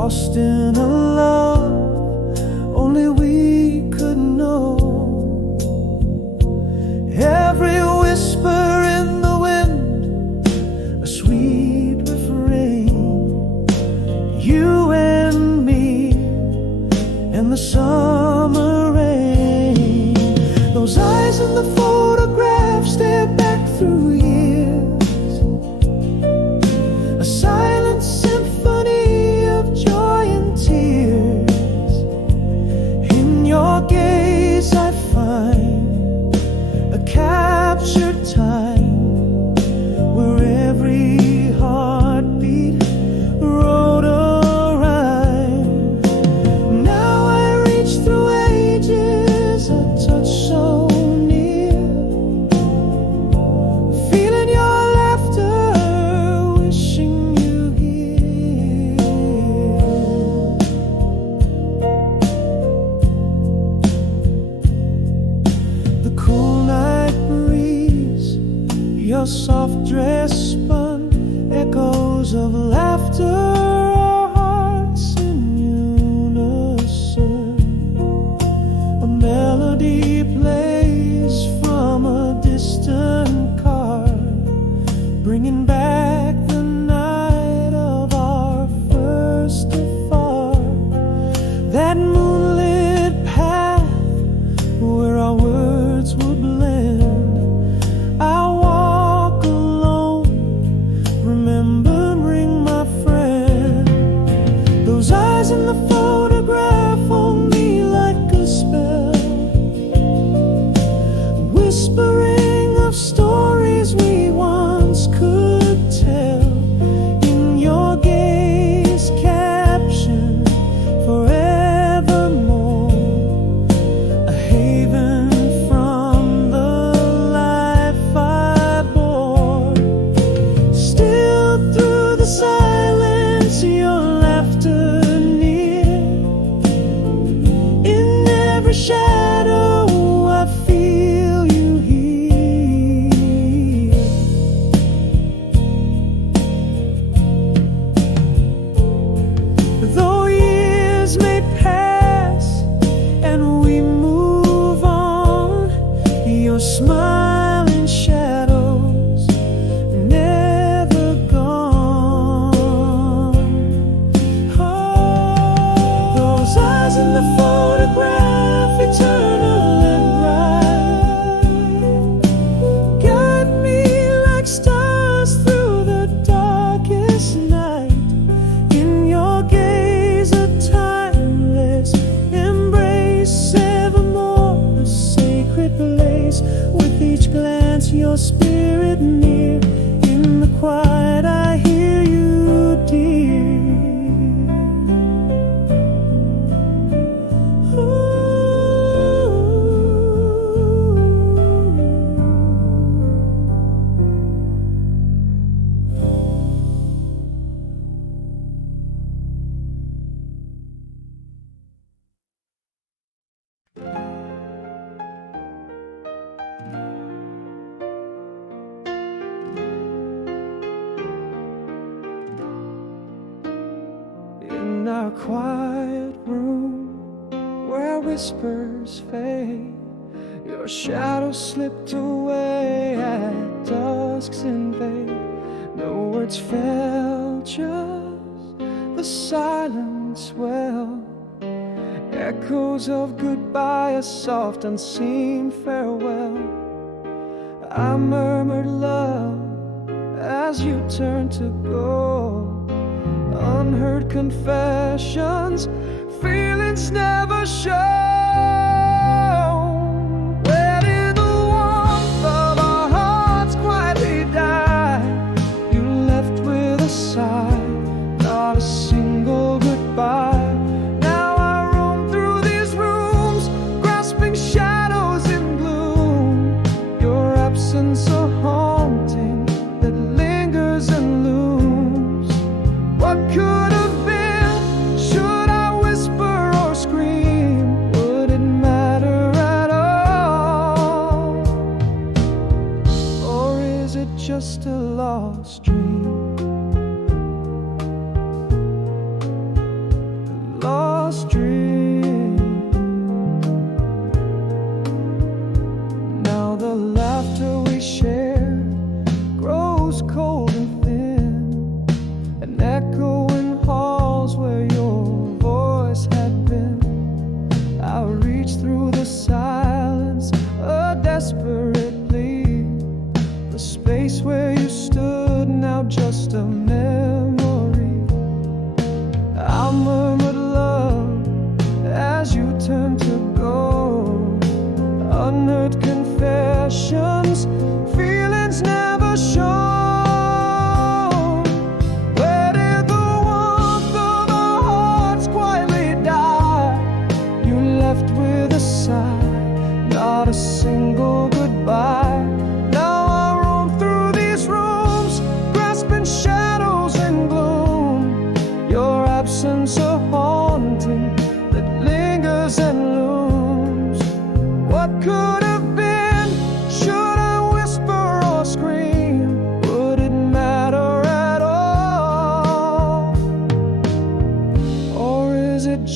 lost in a love only we could know. Every whisper in the wind, a sweet refrain. You and me in the summer rain. Those eyes in the photograph stare back through years, a silent symphony of joy and tears. In your gaze I find a captured time where every heartbeat wrote a rhyme. Now I reach through ages, a touch so near, feeling your laughter, wishing you here. The cool night breeze, your soft dress spun echoes of laughter, our hearts in unison. A melody plays from a distant car, bringing back the night of our first afar. That moonlit path where our words would blend. I walk alone, remembering my friend. Those eyes in the photograph hold me like a spell, whispering of stories we once could tell. In your gaze captioned forevermore, a haven from the life I bore. Still through the silence, your laughter near. In every shadow I feel you here. Though years may pass and we move on, your smiling shadows never gone. Oh, those eyes in the photograph, eternal and bright, guide me like stars through the darkest night. In your gaze a timeless embrace, evermore a sacred place. With each glance your spirit near, in the quiet I hear you, dear. In our quiet room where whispers fade, your shadow slipped away at dusk's invade. No words fell, just the silence well, echoes of goodbye, a soft unseen farewell. I murmured love as you turned to go, unheard confessions, feelings never shown. When in the warmth of our hearts quietly died, you left with a sigh, not a single goodbye. Now I roam through these rooms, grasping shadows in gloom. Your absence a haunting that lingers and looms. What could have been? Should I whisper or scream? Would it matter at all? Or is it just a lost dream?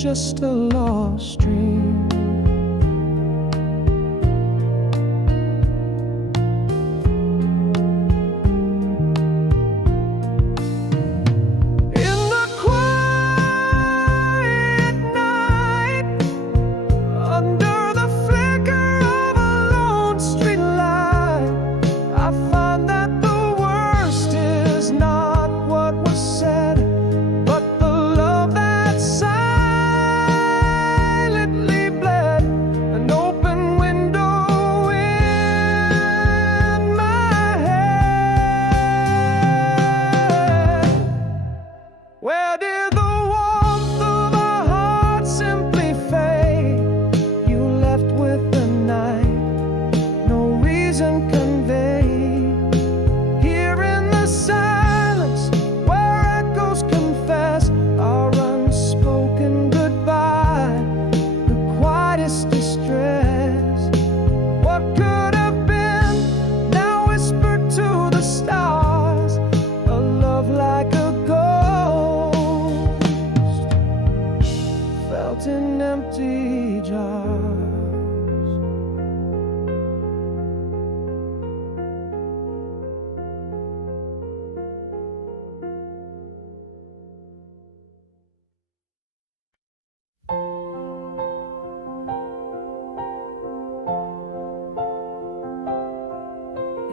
just a lost dream.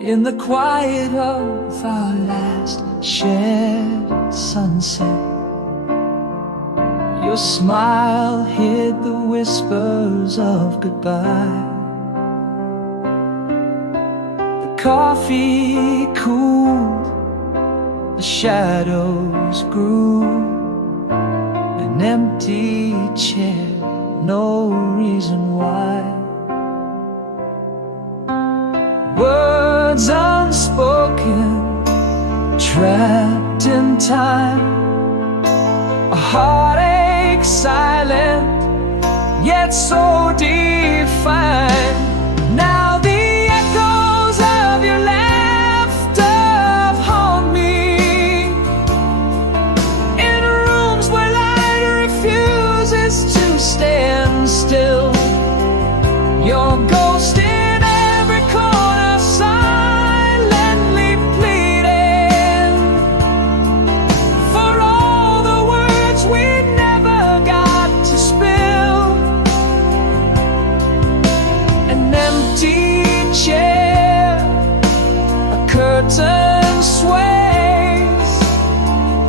In the quiet of our last shared sunset, your smile hid the whispers of goodbye. The coffee cooled, the shadows grew, an empty chair, no reason why. Words unspoken, trapped in time, a heartache silent, yet so defined. Now the echoes of your laughter haunt me, in rooms where light refuses to stand still. Your ghost in every corner, silently pleading for all the words we never got to spill. An empty chair, a curtain sways,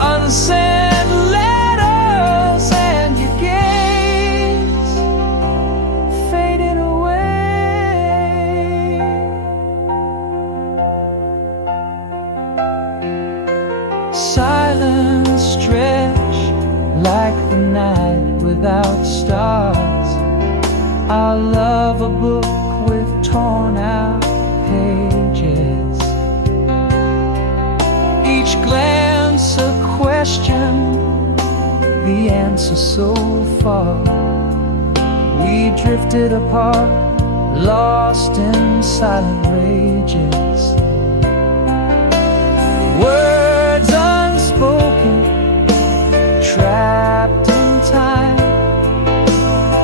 unsent letters, and your gaze faded away. Silence stretched like the night without stars. I love a book with torn out pages, each glance a question, the answer so far. We drifted apart, lost in silent rages. Words unspoken, trapped in time,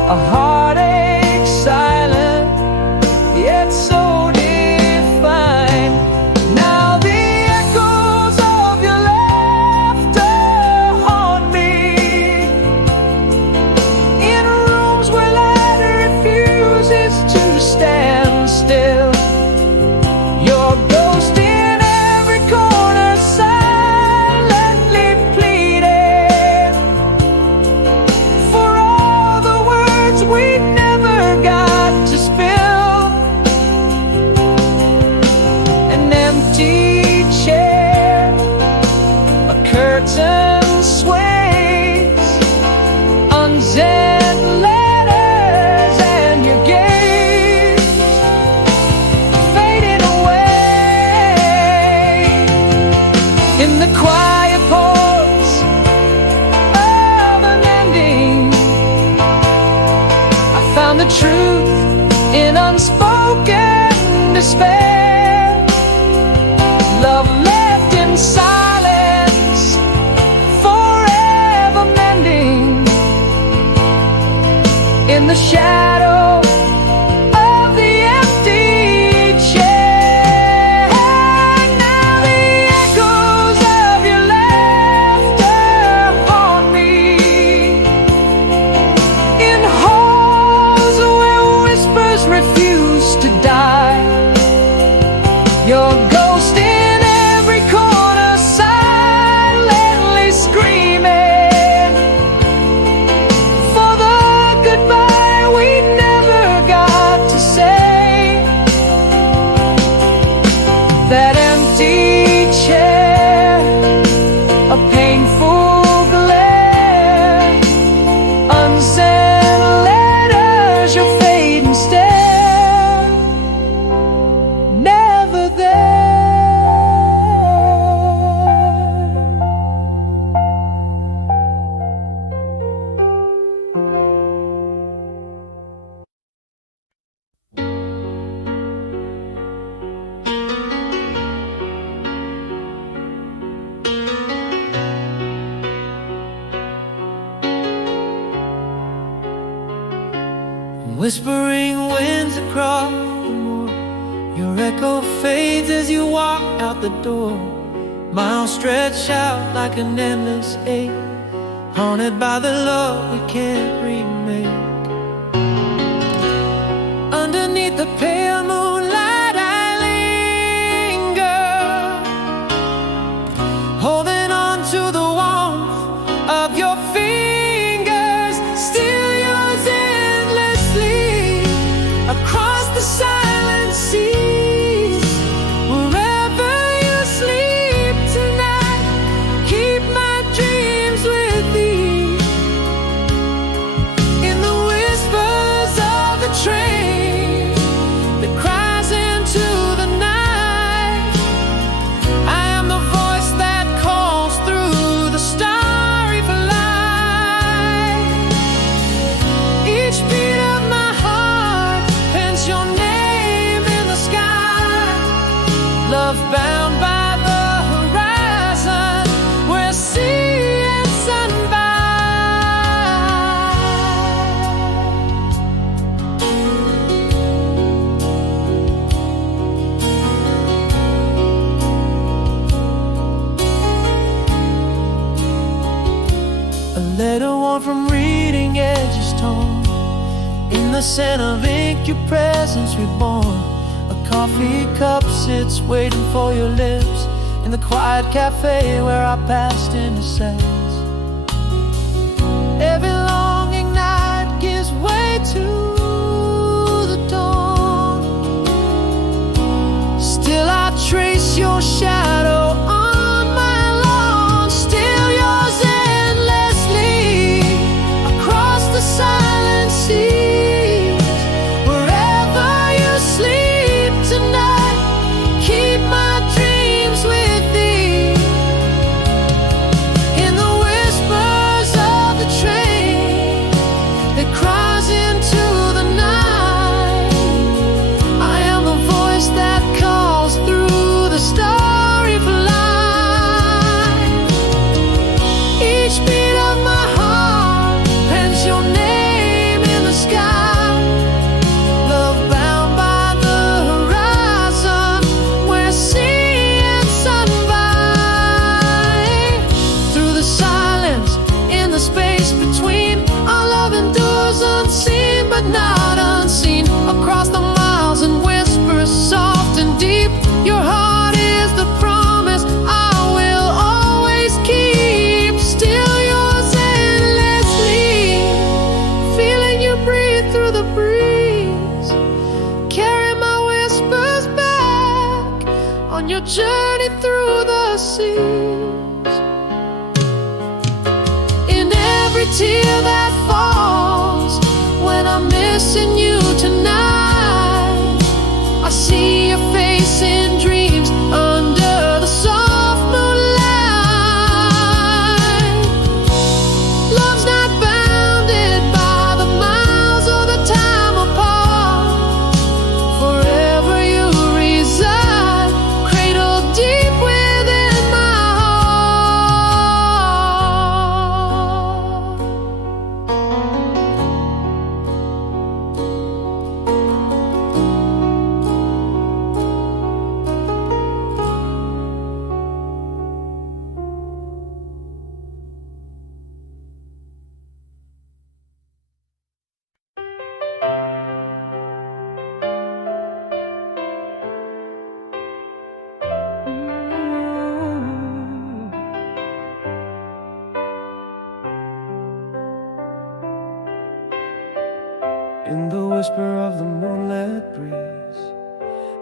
a heartache silent, yet so defined. Now the echoes of your laughter haunt me, in rooms where light refuses to stand still. Your ghost in every corner, silently pleading for all the words we never got to spill. An empty chair, a curtain sways, unsent letters, and your gaze faded away. In the quiet pause of an ending, I found the truth in unspoken despair. Love left in silence, forever mending, shadow of the empty chair. Now the echoes of your laughter haunt me in halls where whispers refuse to die. Your ghost in every corner, silently screaming for the goodbye we never got to say. That empty chair, a painful glare, unsent letters, your fading stare, never there. Whispering winds across the moor, your echo fades as you walk out the door. Miles stretch out like an endless ache, haunted by the love we can't remake. Underneath the pale moonlight I linger, holding on to the warmth of your fingers, still yours endlessly across the silent seas. Wherever you sleep tonight, keep my dreams with thee. In the whispers of the train that cries into the night, I am the voice that calls through the starry flight. Each beat of my heart pens your name in the sky, love bound by the horizon where sea and sun vie. A letter worn from reading edges torn, in the scent of ink your presence reborn. A coffee cup sits waiting for your lips in the quiet cafe where I passed into sex. Every longing night gives way to the dawn. Still I trace your shadow on my lawn, still yours endlessly across the silent seas. Wherever you sleep tonight, keep my dreams with thee. In the in the whisper of the moonlit breeze.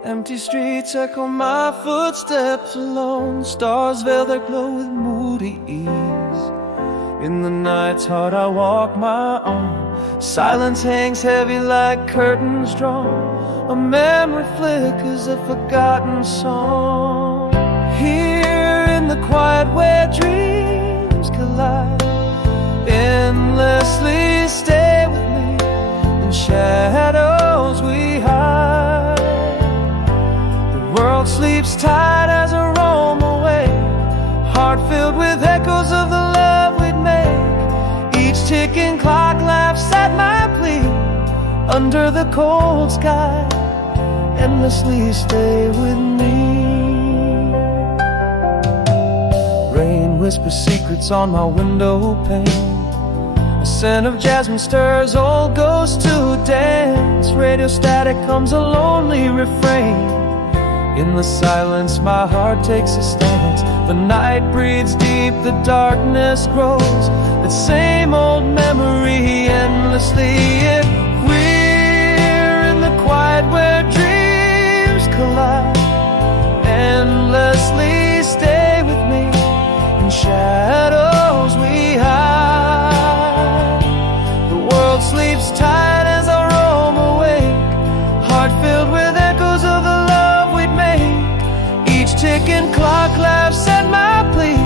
Empty streets echo my footsteps alone. Stars veil their glow with moody ease. In the night's heart I walk my own. Silence hangs heavy like curtains drawn. A memory flickers a forgotten song. Here in the quiet where dreams collide, endlessly stay with me. In shadows we hide. The world sleeps tight as I roam away, heart filled with echoes of the love we'd make. Each ticking clock laughs at my plea. Under the cold sky, endlessly stay with me. Rain whispers secrets on my window pane. The scent of jasmine stirs old ghosts to dance. Radio static comes a lonely refrain. In the silence my heart takes a stance. The night breathes deep, the darkness grows. That same old memory endlessly. If we're in the quiet where dreams collide, endlessly stay with me. In shadows we hide. The world sleeps tight as I roam awake, heart filled with echoes of the love we'd make. Each ticking clock laughs at my plea.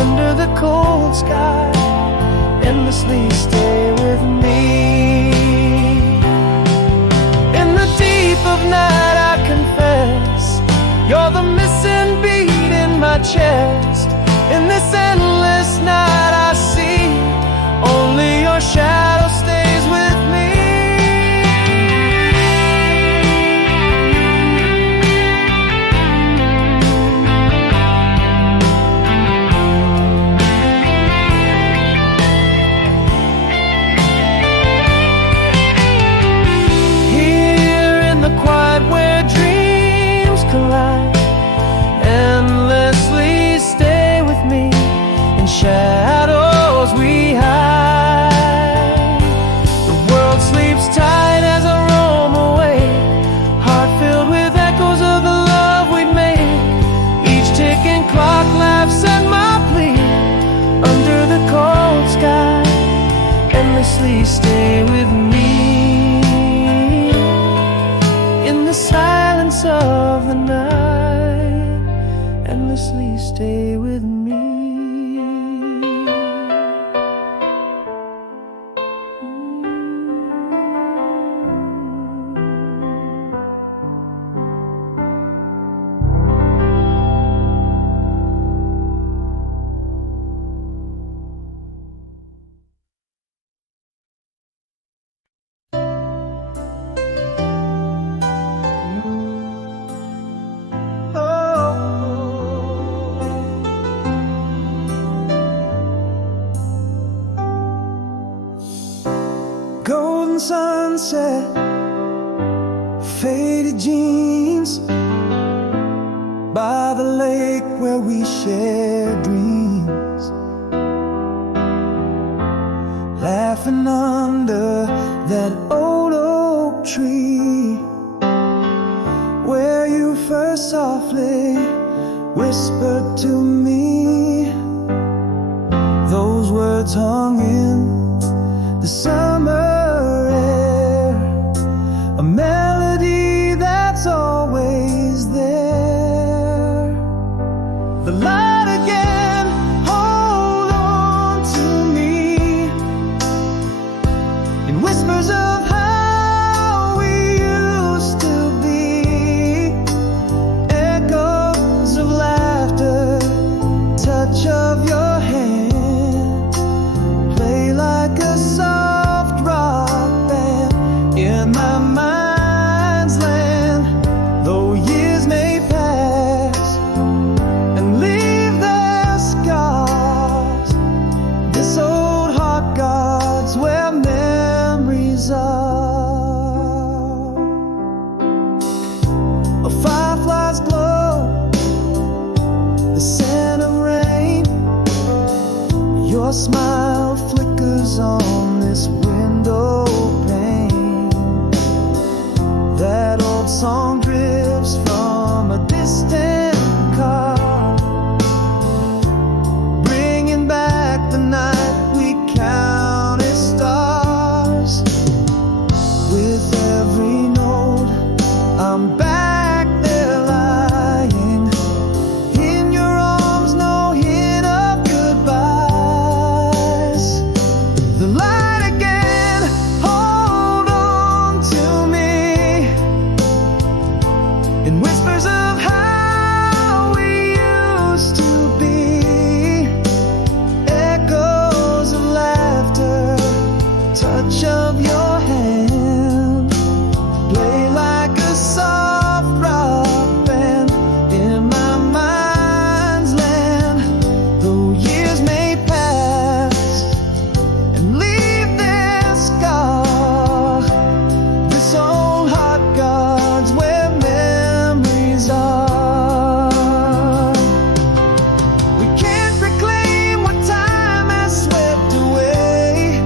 Under the cold sky, endlessly stay with me. In the deep of night I confess, you're the missing beat in my chest. In this endless night I see, only your shadow stays with me. Here in the quiet where dreams collide, endlessly stay with me. In shadows we hide. The world sleeps tight as I roam away, heart filled with echoes of the love we'd make. Each ticking clock laughs at my plea. Under the cold sky, endlessly stay with me. In the silence of the night, endlessly stay with me. Golden sunset, faded jeans, by the lake where we share dreams, laughing under that old oak tree, where you first softly whispered to me. Those words hung in the summer air, a melody that's always there. The light again, hold on to me, in whispers of how we used to be, echoes of laughter, touch of your hand, play like a soft rock band in my mind's land. Though years may pass and leave their scars, this old heart guards where memories are. A firefly's glow, the scent of rain, your smile flickers on this window pane. song drifts from a distant car, bringing back the night we counted stars. With every note, I'm back there lying in your arms, no hint of goodbyes. The light again, hold on to me, in whispers of how we used to be, echoes of laughter, touch of your hand, play like a soft rock band in my mind's land. Though years may pass and leave their scar, this old heart guards where memories are. We can't reclaim what time has swept away,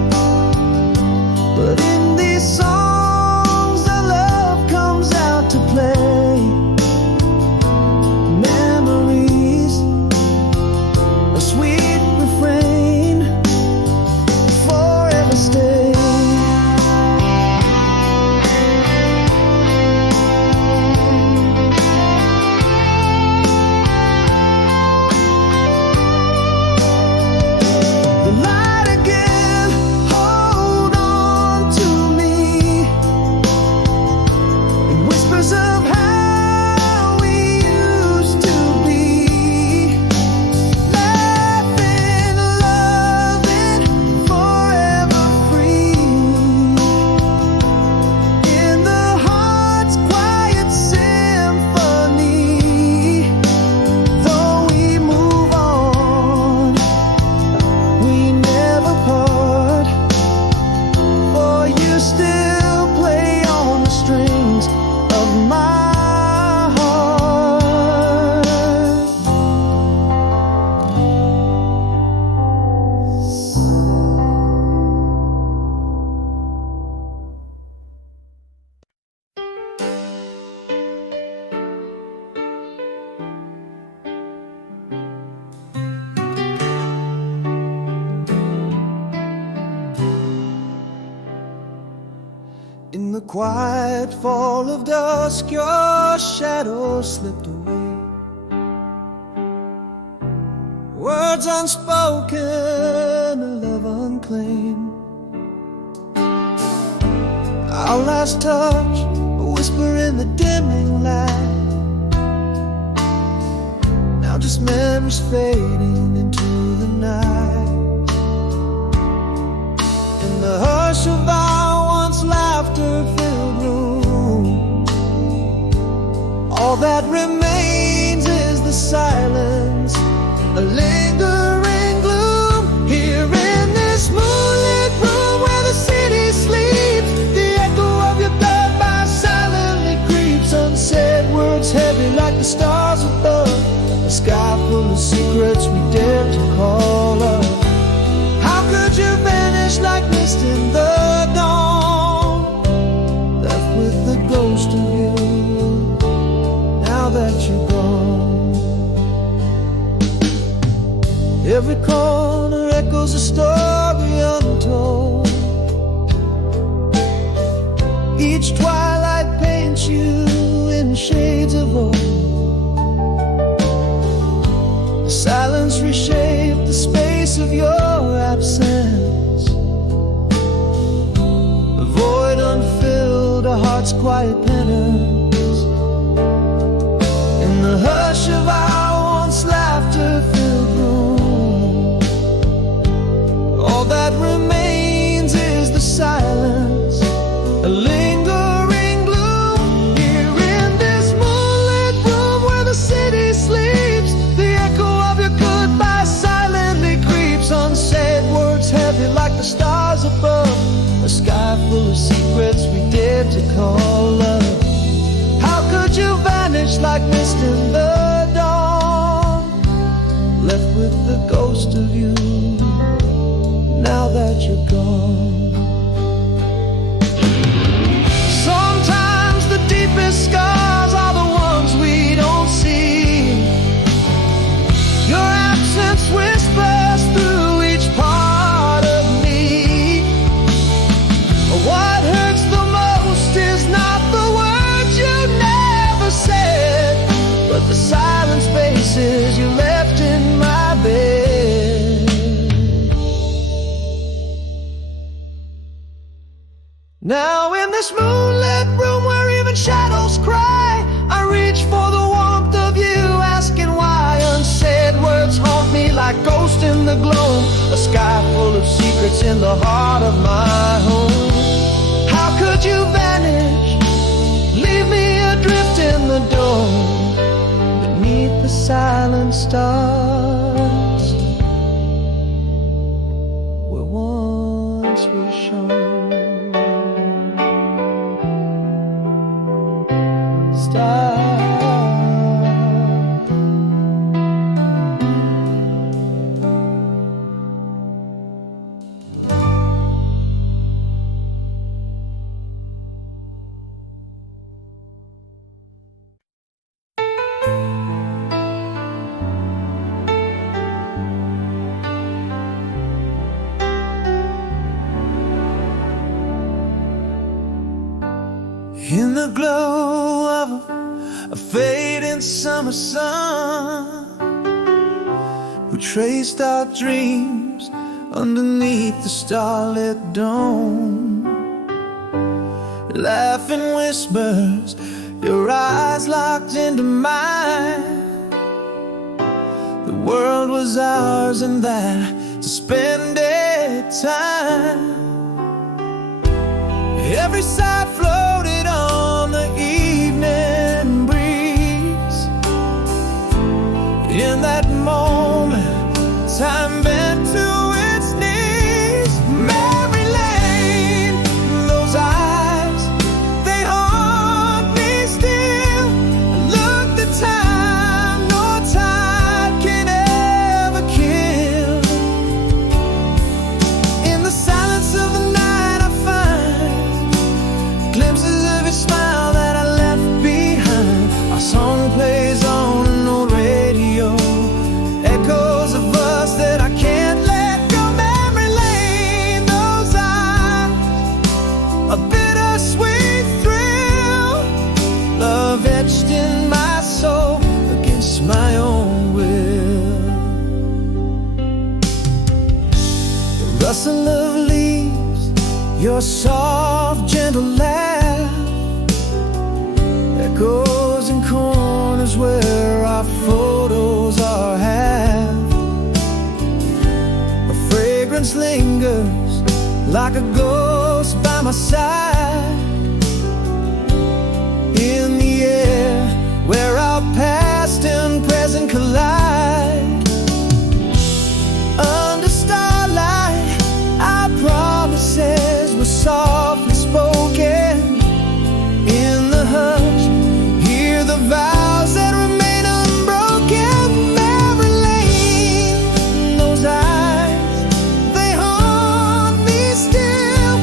but in these songs the love comes out to play. Memories, a sweet refrain, forever stay. The light again, hold on to me, in whispers of how we used to be, laughing, loving, forever free, in the heart's quiet symphony. Though we move on, we never part, for you still play on the strings of my heart. In the quiet fall of dusk, your shadow slipped away. Words unspoken, a love unclaimed. Our last touch, a whisper in the dimming light. Now just memories fading into the night. In the hush of our once laughter-filled room, all that remains is the silence, a lingering gloom. Here in this moonlit room where the city sleeps, the echo of your goodbye silently creeps. Unsaid words heavy like the stars above, a sky full of secrets we dare to call love. How could you vanish like mist in the dawn, left with the ghost of you, now that you're gone? Every corner echoes a story untold. Each twilight paints you in shades of old. The silence reshaped the space of your absence. The void unfilled, a heart's quiet penance. In the hush of our once laughter-filled room, all that remains is the silence, a lingering gloom. Here in this moonlit room where the city sleeps, the echo of your goodbye silently creeps. Unsaid words heavy like the stars above, a sky full of secrets we dare to call love. How could you vanish like mist in the dawn, left with the ghost of you, now that you're gone? Sometimes the deepest scars are the ones we don't see. Your absence whispers through each part of me. What hurts the most is not the words you never said, but the silent spaces you left in my bed. Now in this moonlit room where even shadows cry, I reach for the warmth of you, asking why. Unsaid words haunt me like ghosts in the gloom, a sky full of secrets in the heart of my home. How could you vanish, leave me adrift in the dawn, beneath the silent stars where once we shone? In the glow of a fading summer sun, we traced our dreams underneath the starlit dome. Laughing whispers, your eyes locked into mine. The world was ours in that suspended time. Every sigh floated on the evening breeze. In that moment, time bent to its knees. Memory lane, those eyes, they haunt me still. Look, the time, no tide can ever kill. In the silence of the night, I find glimpses of your smile that I left behind. Our song plays on an old radio, echoes of us that I can't let go. Memory lane, those eyes, a bittersweet thrill, love etched in my soul against my own will. The rustle of leaves, your soft, gentle laugh, echoes in corners where our photos are half. A fragrance lingers like a ghost by my side. In the air where our past and present collide. Under starlight, our promises were softly spoken. In the hush, hear the vows that remain unbroken. Memory lane, those eyes, they haunt me still.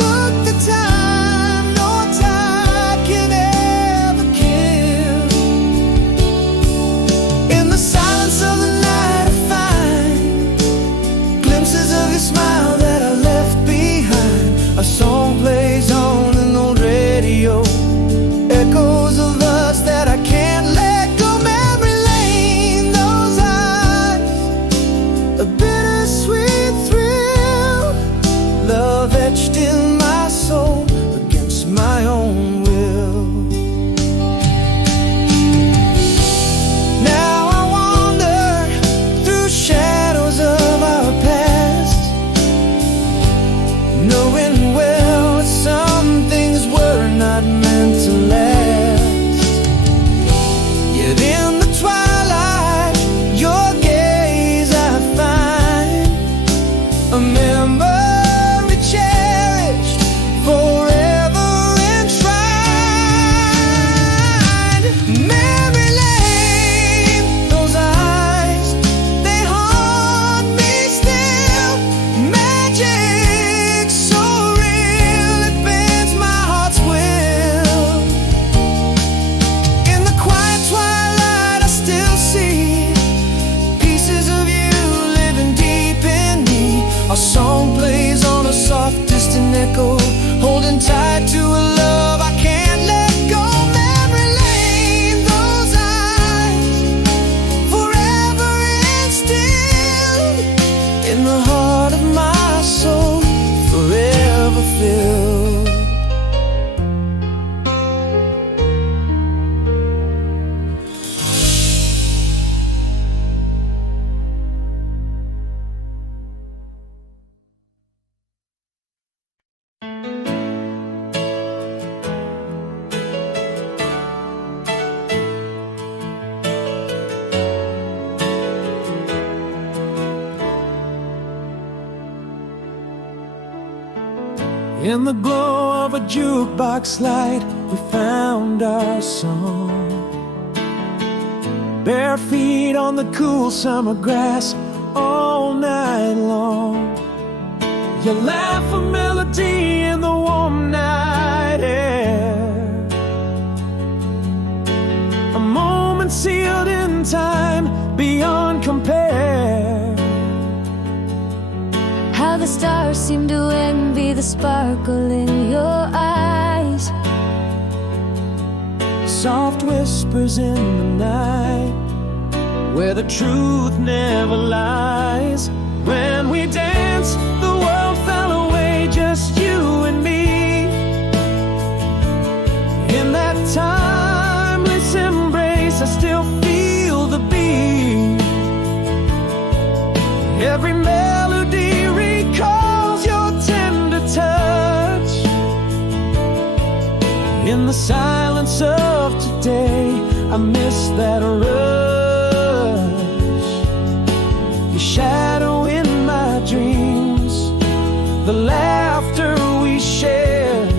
Look, the time, no tide can ever kill. In the silence of the night, I find glimpses of your smile that I left behind. A song plays on an old radio, echoes of us that I can't let go. Memory lane, those eyes, a bittersweet thrill, love etched in my soul against my own will. Now I wander through shadows of our past, soft, distant echo, holding tight to a love I can't let go. Memory lane, those eyes, forever instilled in the heart of my soul, forever filled. In the glow of a jukebox light, we found our song. Bare feet on the cool summer grass all night long. You laugh a melody in the warm night air, a moment sealed in time beyond compare. How the stars seem to envy the sparkle in your eyes. Soft whispers in the night, where the truth never lies. When we danced, the world fell away, just you and me. In that timeless embrace, I still feel the beat. Every melody recalls your tender touch. In the silence of today, I miss that rush. Your shadow in my dreams, the laughter we shared,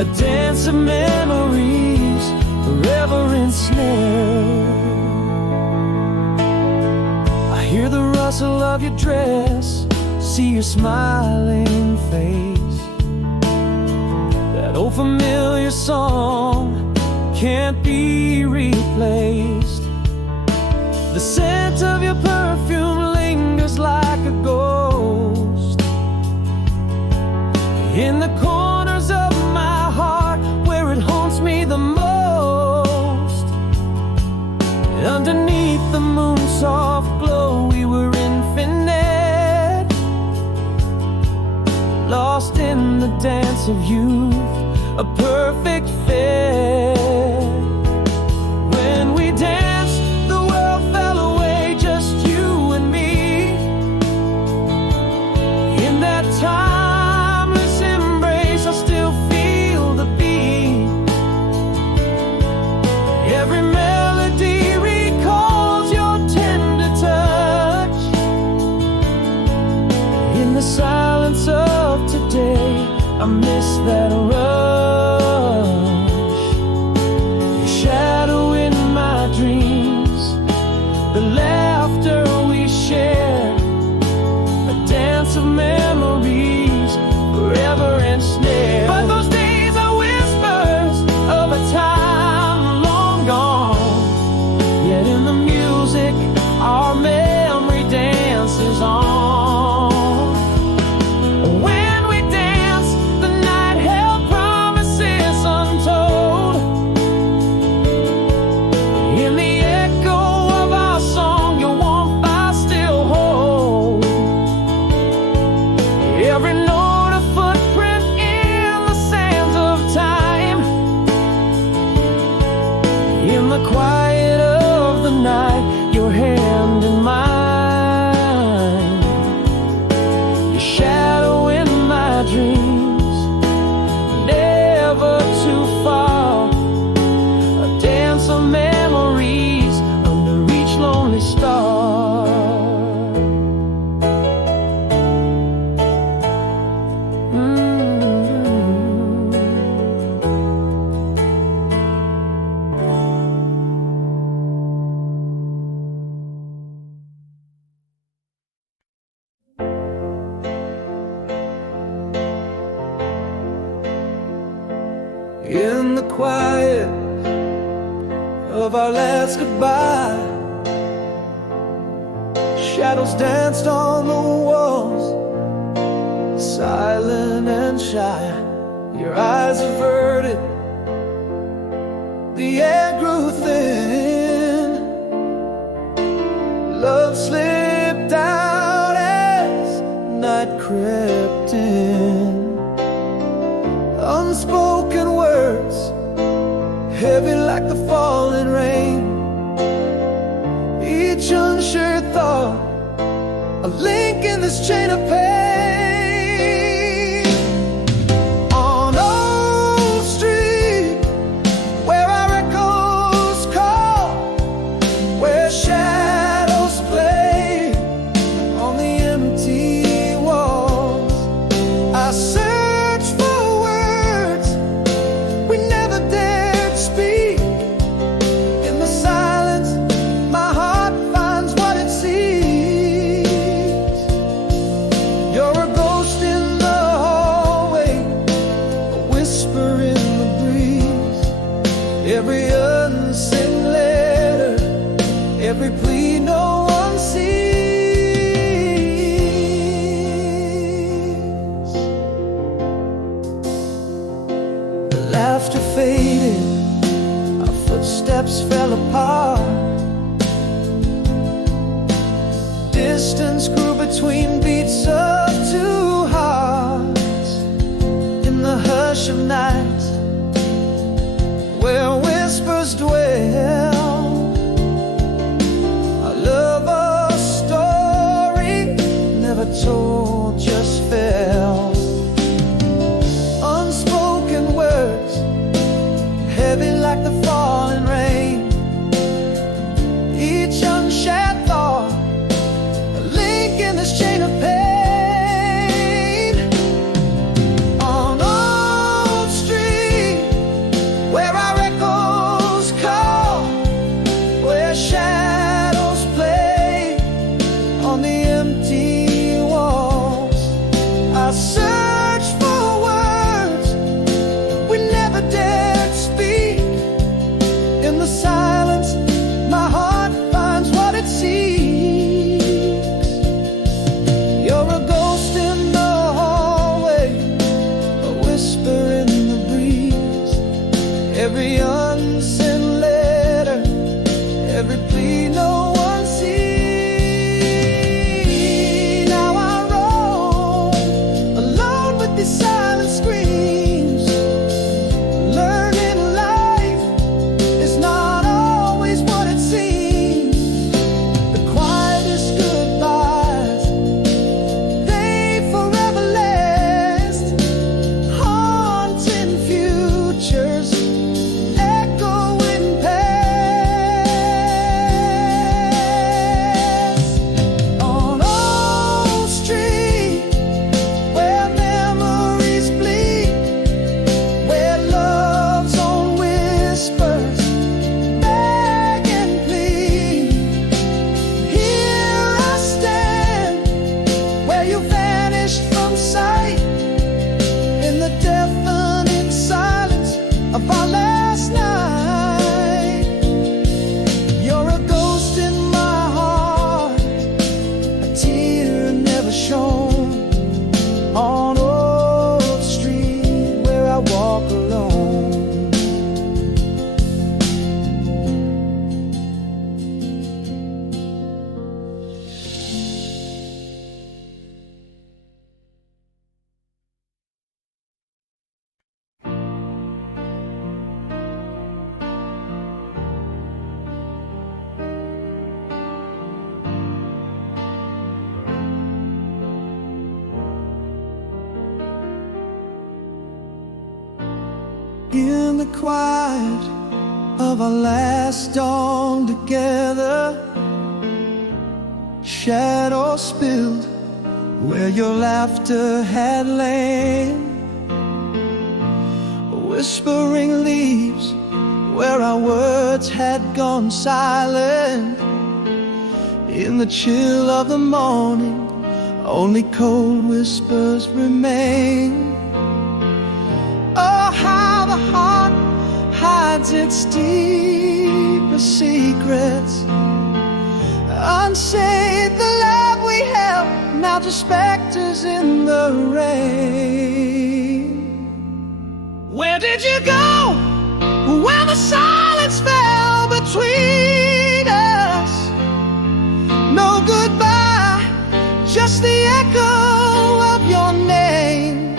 a dance of memories forever ensnared. I hear the rustle of your dress, see your smiling face. That old familiar song can't be replaced. The scent of your perfume lingers like a ghost in the corners of my heart, where it haunts me the most. Underneath the moon's soft glow, we were infinite, lost in the dance of youth, a perfect fit. When we danced, the world fell away, just you and me. In that timeless embrace, I still feel the beat. Every melody recalls your tender touch. In the silence of today, I miss that rush. Your shadow in my dreams, the laughter we shared, a dance of memories forever ensnared. But those days are whispers of a time long gone, yet in the music our memory dances on. When we danced, the night held promises untold. In the echo of our song, your warmth I still hold. Every note a footprint in the sands of time. In the quiet of the night, your hand in mine, your shadow in my dreams, never too far, a dance of memories under each lonely star. In the quiet of our last goodbye, shadows danced on the walls, shy, your eyes averted, the air grew thin. Love slipped out as night crept in. Unspoken words, heavy like the falling rain. Each unshared thought, a link in this chain of pain. On Old Street, where our echoes call, where shadows play on the empty walls, I search for words we never dared speak. In the silence, my heart finds what it seeks. You're a ghost in the hallway, a whisper in the breeze. Every unsent letter, every plea no one sees. The laughter faded, our footsteps fell apart. Distance grew between beats of two hearts. In the hush of night, where whispers dwell, our love, a story never told, just fell. Unspoken words, heavy like the falling rain. Each unshared thought, a link in this chain of pain. On Old Street, where our echoes call, where shadows play on the empty walls, I search for words we never dared speak. In the silence, my heart finds what it seeks. You're a ghost in the hallway, a whisper in the breeze. Every unsent letter, every plea no one sees. Now I roam alone with these silent screams, learning life is not always what it seems. The quietest goodbyes, they forever last, haunting futures, echoing past. On Old Street, where memories bleed, where love's own whispers beg and plead. Here I stand, where you vanished from sight, in the deafening silence of our last night. You're a ghost in my heart, a tear never shown. On Old Street, where I walk alone. In the quiet of our last dawn together, shadows spilled where your laughter had lain. Whispering leaves where our words had gone silent. In the chill of the morning, only cold whispers remain. Oh, how the heart hides its deepest secrets. Unsaved the love we held, now just specters in the rain. did you go when the silence fell between us? No goodbye, just the echo of your name.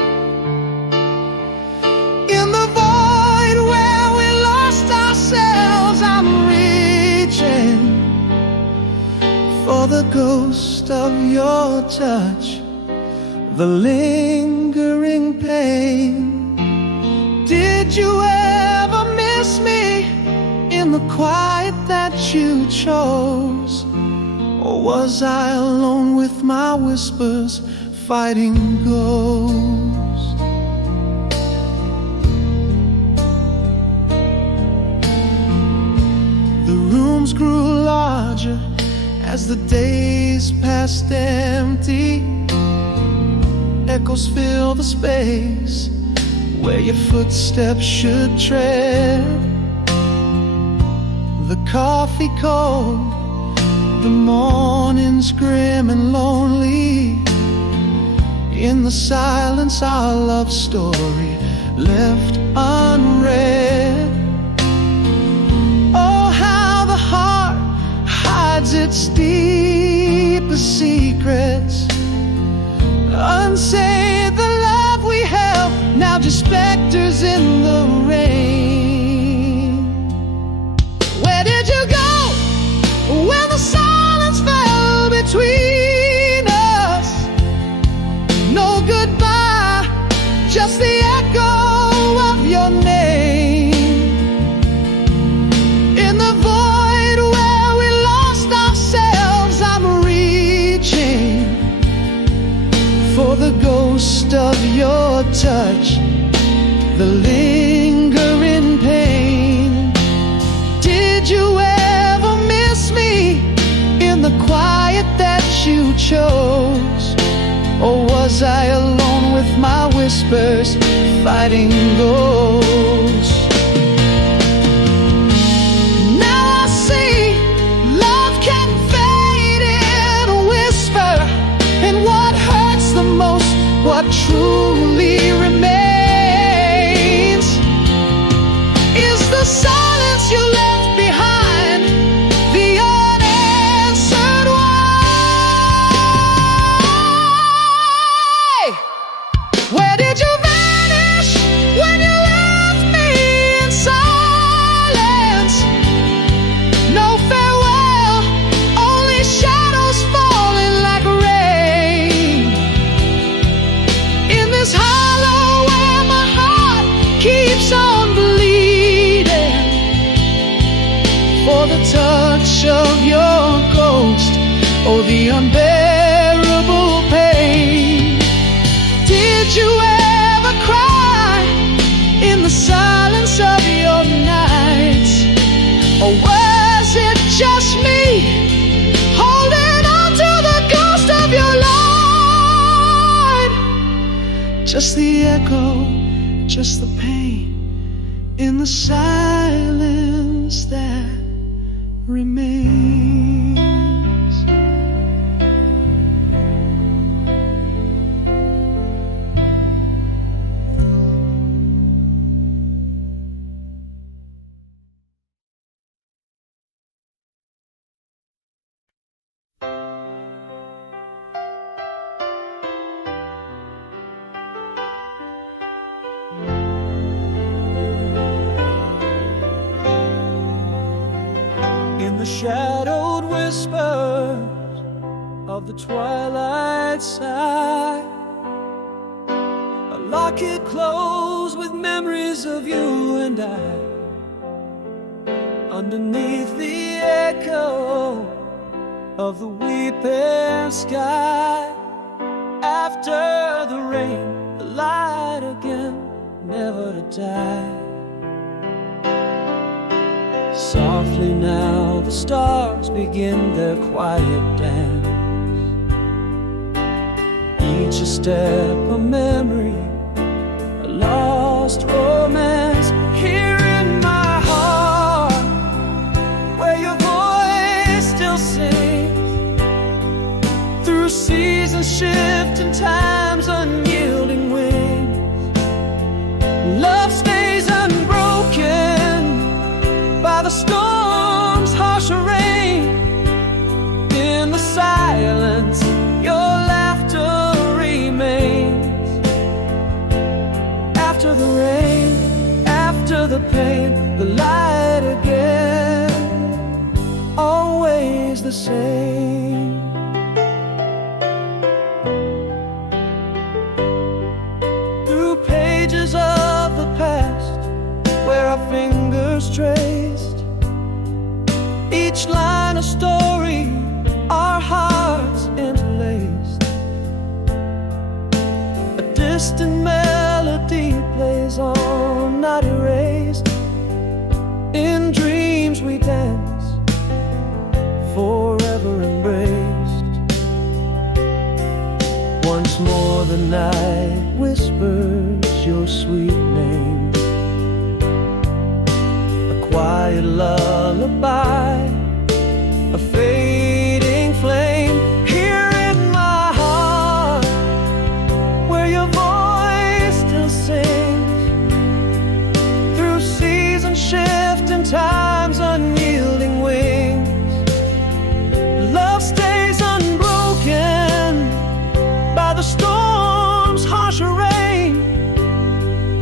In the void where we lost ourselves, I'm reaching for the ghost of your touch, the lingering pain. Did you ever miss me in the quiet that you chose? Or was I alone with my whispers fighting ghosts? The rooms grew larger as the days passed empty. Echoes fill the space where your footsteps should tread. The coffee cold, the morning's grim and lonely. In the silence, our love story left unread. Oh, how the heart hides its deepest secrets. Unsay the love we held, now just specters in the rain. Where did you go when the silence fell between us? No goodbye, just the echo of your name. In the void where we lost ourselves, I'm reaching for the ghost of your touch, the lingering pain. Did you ever miss me in the quiet that you chose? Or was I alone with my whispers fighting ghosts? Now I see love can fade in a whisper, and what hurts the most, what truly remains, is the silence you left behind, the unanswered why. Where did you vanish when you left me in silence? No farewell, only shadows falling like rain. In this hollow where my heart keeps on bleeding for the touch of your ghost, oh, the unbearable pain. Did you ever cry in the silence of your nights? Or was it just me holding on to the ghost of your life? Just the echo, just the pain in the silence that remains. In the shadowed whispers of the twilight side, I lock it close with memories of you and I. Underneath the echo of the weeping sky, after the rain, the light again, never to die. Softly now the stars begin their quiet dance, each a step, a memory, a lost romance. Here in my heart, where your voice still sings, through seasons shift and time's unyielding wings, love stays After the rain, after the pain, the light again, always the same. Through pages of the past, where our fingers traced each line a story, our hearts interlaced. A distant melody plays on, not erased. In dreams we dance, forever embraced. Once more the night whispers your sweet name, a quiet lullaby, a fading flame. Here in my heart, where your voice still sings, through seasons shift and time's unyielding wings, love stays unbroken by the storm's harsher rain.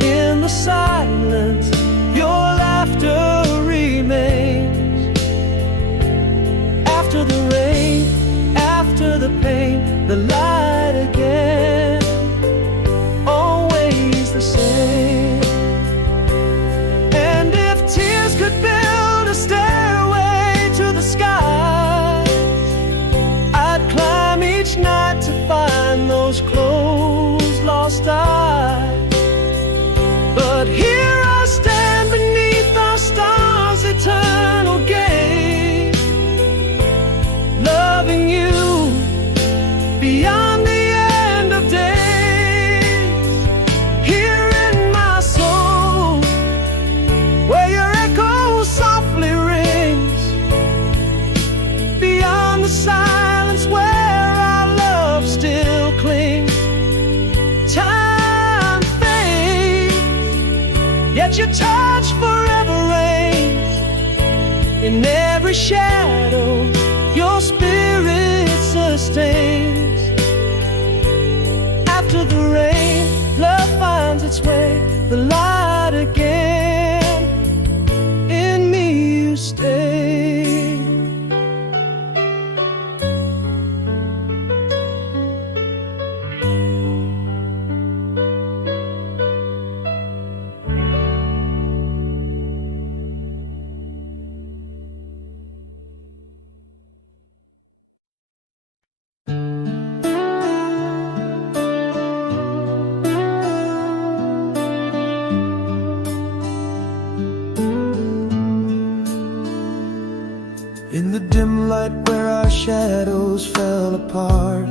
In the silence, your laughter remains. After the rain, after the pain, the light again, always the same. And if tears could build a stairway to the sky, I'd climb each night to find those closed, lost eyes. But here I stand beneath our stars' eternal gaze, loving you beyond the end of days. Here in my soul, where your echo softly rings, beyond the silence where our love still clings. Time fades, yet your touch forever reigns. In every shadow, your spirit sustains. After the rain, love finds its way, the light again, in me you stay. In the dim light where our shadows fell apart,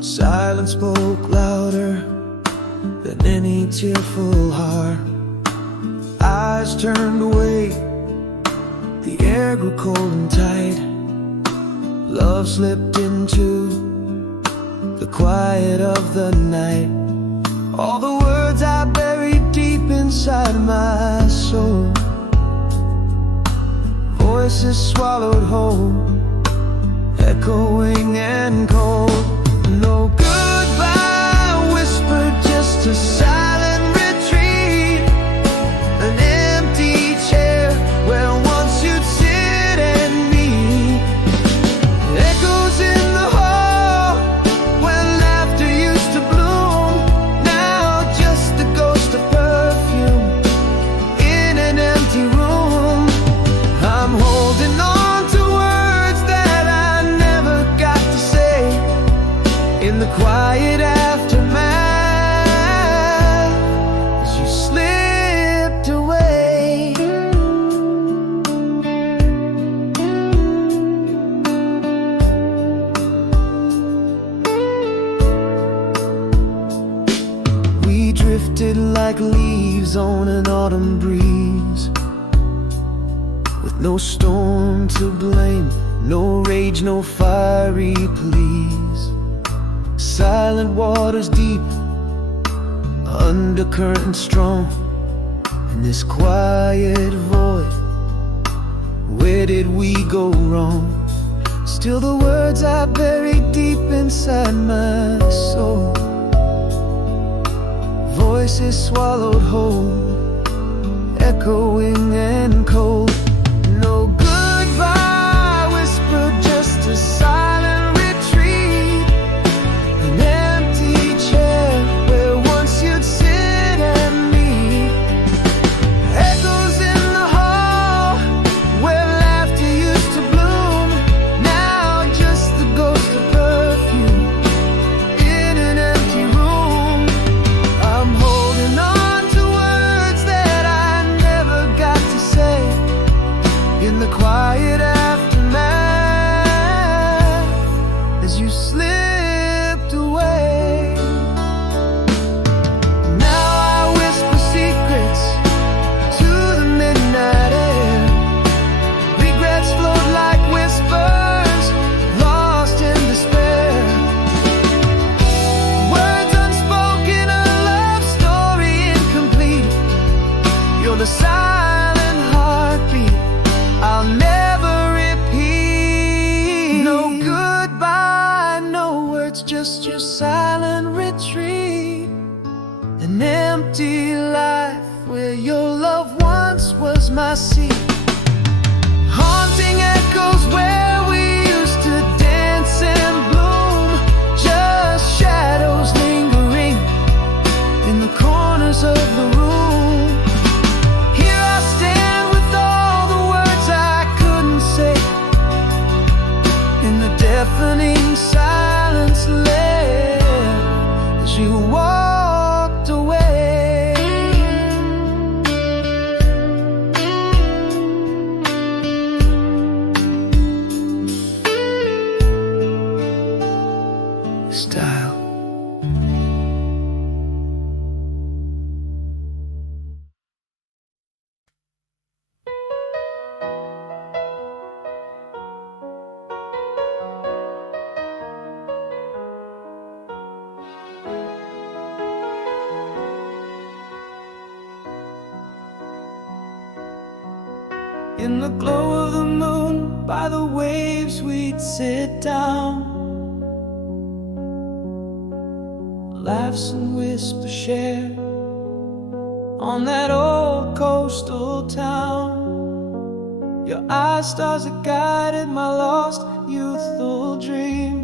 silence spoke louder than any tearful heart. Eyes turned away, the air grew cold and tight. Love slipped into the quiet of the night. All the words I buried deep inside my soul, voices swallowed whole, echoing and cold. No goodbye whispered, just a silent retreat, an empty chair where once you'd sit and meet. Echoes in the hall when laughter used to bloom, now just the ghost of perfume in an empty room. I'm holding on to words that I never got to say, in the quiet aftermath, as you slipped away. We drifted like leaves on an autumn breeze, with no storm to blame, no rage, no fiery pleas. Silent waters deep, undercurrent strong, in this quiet void, where did we go wrong? Still the words I buried deep inside my soul, voices swallowed whole, echoing and cold. No goodbye whispered, just a silent retreat, an empty chair where once you'd sit and meet. Echoes in the hall where laughter used to bloom, now just the ghost of perfume in an empty room. I'm holding on to words that I never got to say in the quiet aftermath as you slipped away. Now I whisper secrets to the midnight air. Regrets float like whispers, lost in despair. Words unspoken, a love story incomplete. You're the silent heartbeat I'll never repeat. No goodbye, no words, just your silent retreat. An empty life where your love once was my seat. Haunting echoes where we used to dance and bloom, just shadows lingering in the corners of the room. Here I stand with all the words I couldn't say in the deafening silence left as you walked away. Style. In the glow of the moon, by the waves we'd sit down, laughs and whispers shared on that old coastal town. Your eyes, stars that guided my lost youthful dream.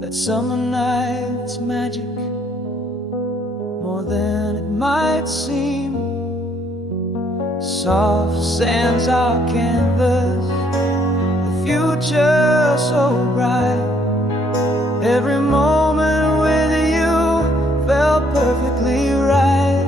That summer night's magic, more than it might seem. Soft sands our canvas, the future so bright. Every moment with you felt perfectly right.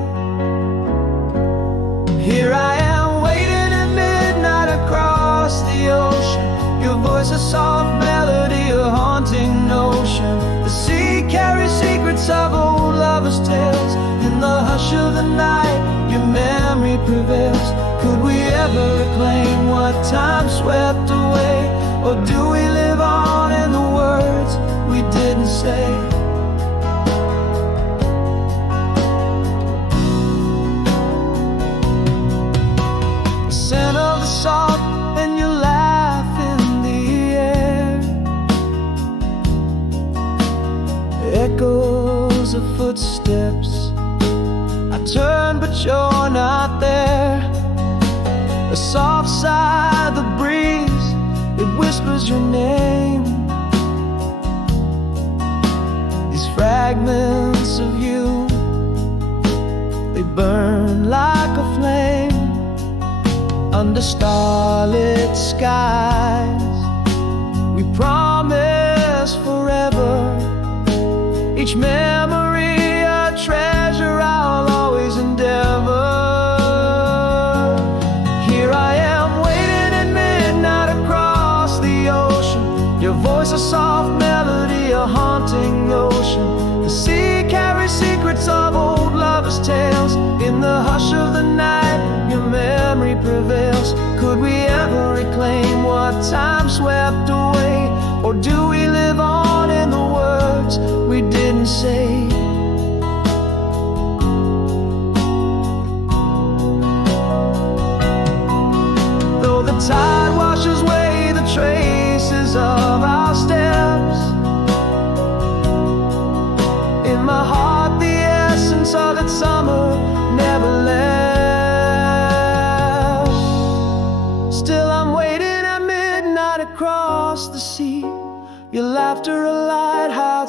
Here I am waiting at midnight across the ocean. Your voice a soft melody, a haunting notion. The sea carries secrets of old lovers' tales. In the hush of the night, your memory prevails. Could we ever reclaim what time swept away? Or do we live on in the words we didn't say? The scent of the salt and your laugh in the air, echoes of footsteps. I turn but you're not there. A soft sigh, the breeze, it whispers your name. These fragments of you, they burn like a flame under starlit skies. We promise forever, each memory a treasure I'll always endeavor. Your voice a soft melody, a haunting notion. The sea carries secrets of old lovers' tales. In the hush of the night, your memory prevails. Could we ever reclaim what time swept away? Or do we live on in the words we didn't say? Though the tide washes away the traces of our steps, in my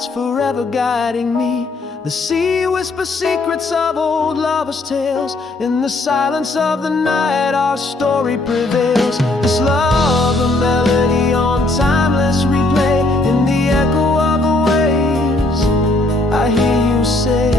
that's forever guiding me. The sea whispers secrets of old lovers' tales. In the silence of the night our story prevails. This love, a melody on timeless replay. In the echo of the waves I hear you say,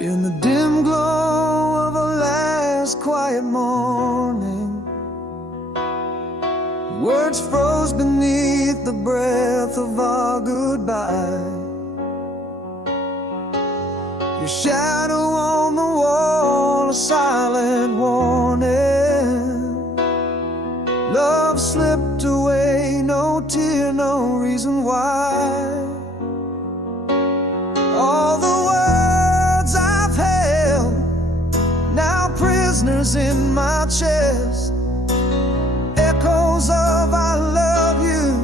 in the dim glow of a last quiet morning, words froze beneath the breath of our goodbye. Your shadow on the wall, a silent warning. Love slipped away, no tear, no reason why. All the words I've held, now prisoners in my chest. Echoes of I love you,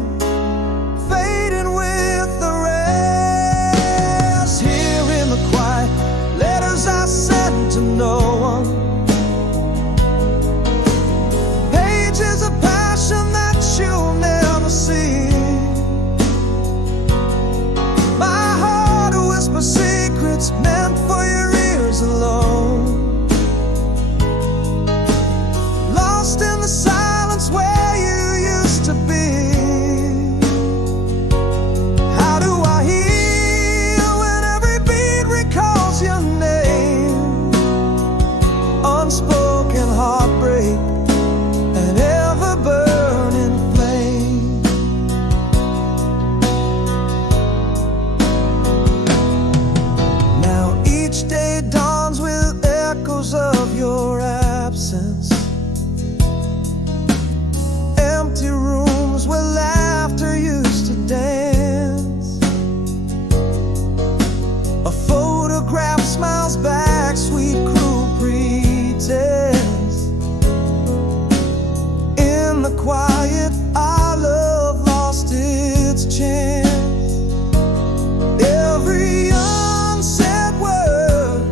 fading with the rest. Here in the quiet, letters I sent to no one. Pages of passion that you'll never see. My heart whispers secrets meant for your ears alone. Lost in the silence where you used to be. How do I heal when every beat recalls your name? Unspoken heartbreak, an ever-burning flame. Now each day dawns with echoes of your absence. Empty rooms where laughter used to dance. A photograph smiles back, sweet cruel pretense. In the quiet, our love lost its chance. Every unsaid word,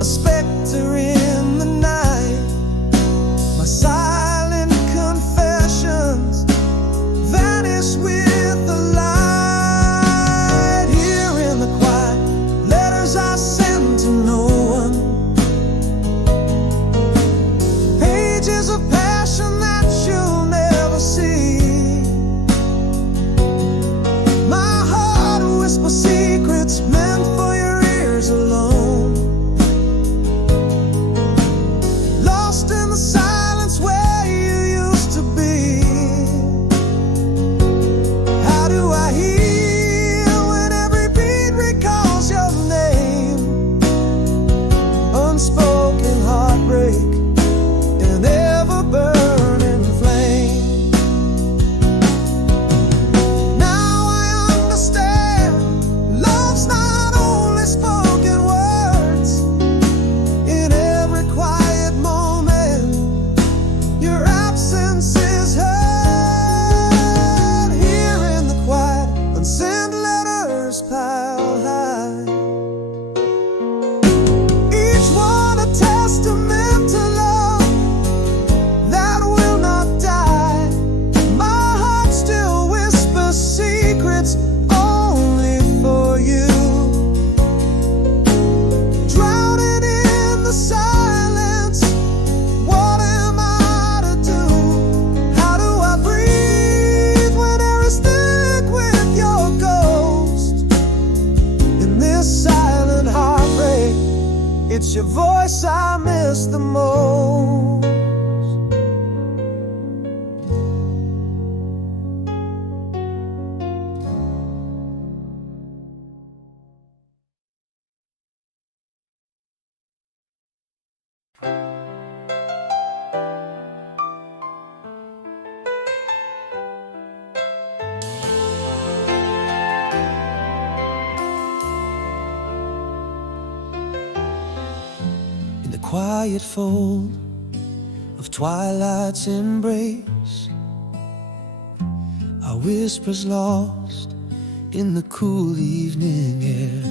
a specter in the night. My silent confessions vanish with the light. Here in the quiet, letters I send to no one. Pages of passion that you'll never see. My heart whispers secrets meant for your ears alone. Lost in the silence where you used to be. How do I heal when every beat recalls your name? Unspoken heartbreak, an ever-burning flame. Now I understand, love's not only spoken words. In every quiet moment, your absence is heard. Here in the quiet, unsent letters pile high. Each one a testament to love that will not die. My heart still whispers secrets only for you. Drowning in the silence, what am I to do? How do I breathe when air is thick with your ghost? In this silent heartbreak, it's your voice I miss the most. quiet fold of twilight's embrace, our whispers lost in the cool evening air.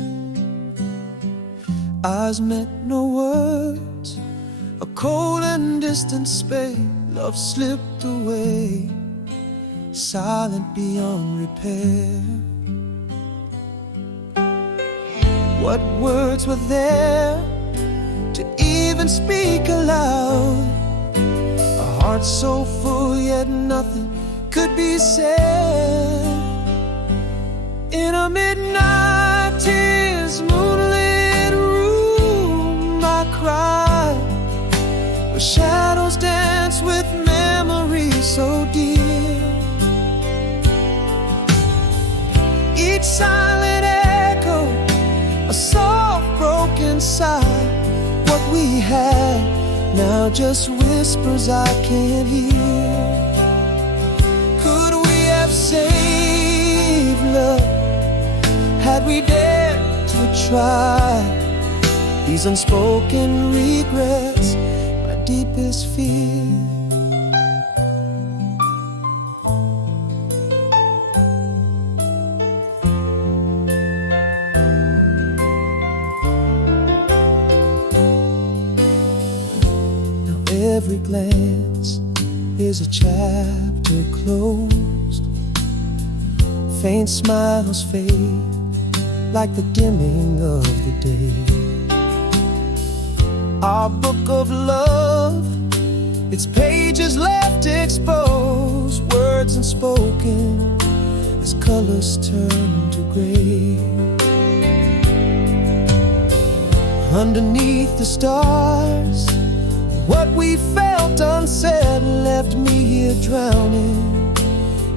Eyes met no words, a cold and distant space. Love slipped away, silent beyond repair. What words were there to even speak aloud? A heart so full yet nothing could be said. In a midnight tears moonlit room I cried, where shadows dance with memories so dear. Each silent echo, a soft broken sigh. What we had now just whispers I can't hear. Could we have saved love had we dared to try? These unspoken regrets, my deepest fear. Every glance is a chapter closed. Faint smiles fade like the dimming of the day. Our book of love, its pages left exposed, words unspoken as colors turn to gray. Underneath the stars, what we felt unsaid left me here drowning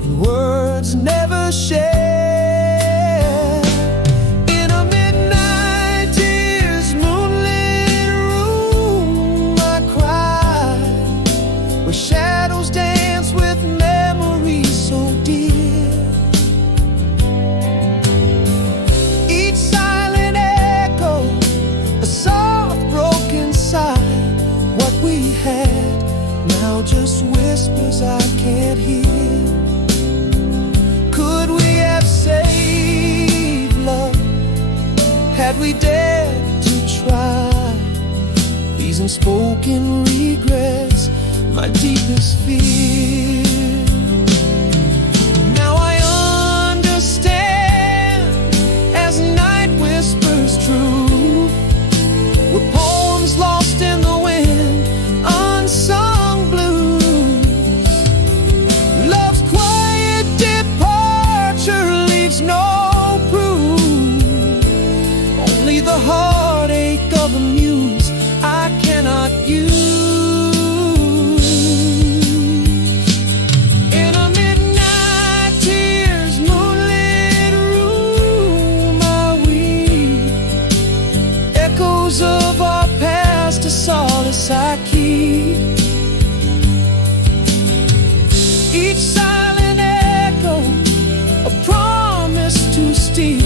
in words never shared. In a midnight tears moonlit room I cried, where shadows dance with memories so dear. Each silent echo, a soft broken sigh. What we had now just whispers I can't hear. Could we have saved love had we dared to try? These unspoken regrets, my deepest fear. Now I understand as night whispers true, we're poems lost in the wind, unsung blues. Love's quiet departure leaves no proof, only the heartache of a muse I cannot use. In a midnight tears moonlit room I weep, echoes of our past a solace I keep. Each silent echo, a promise to steal.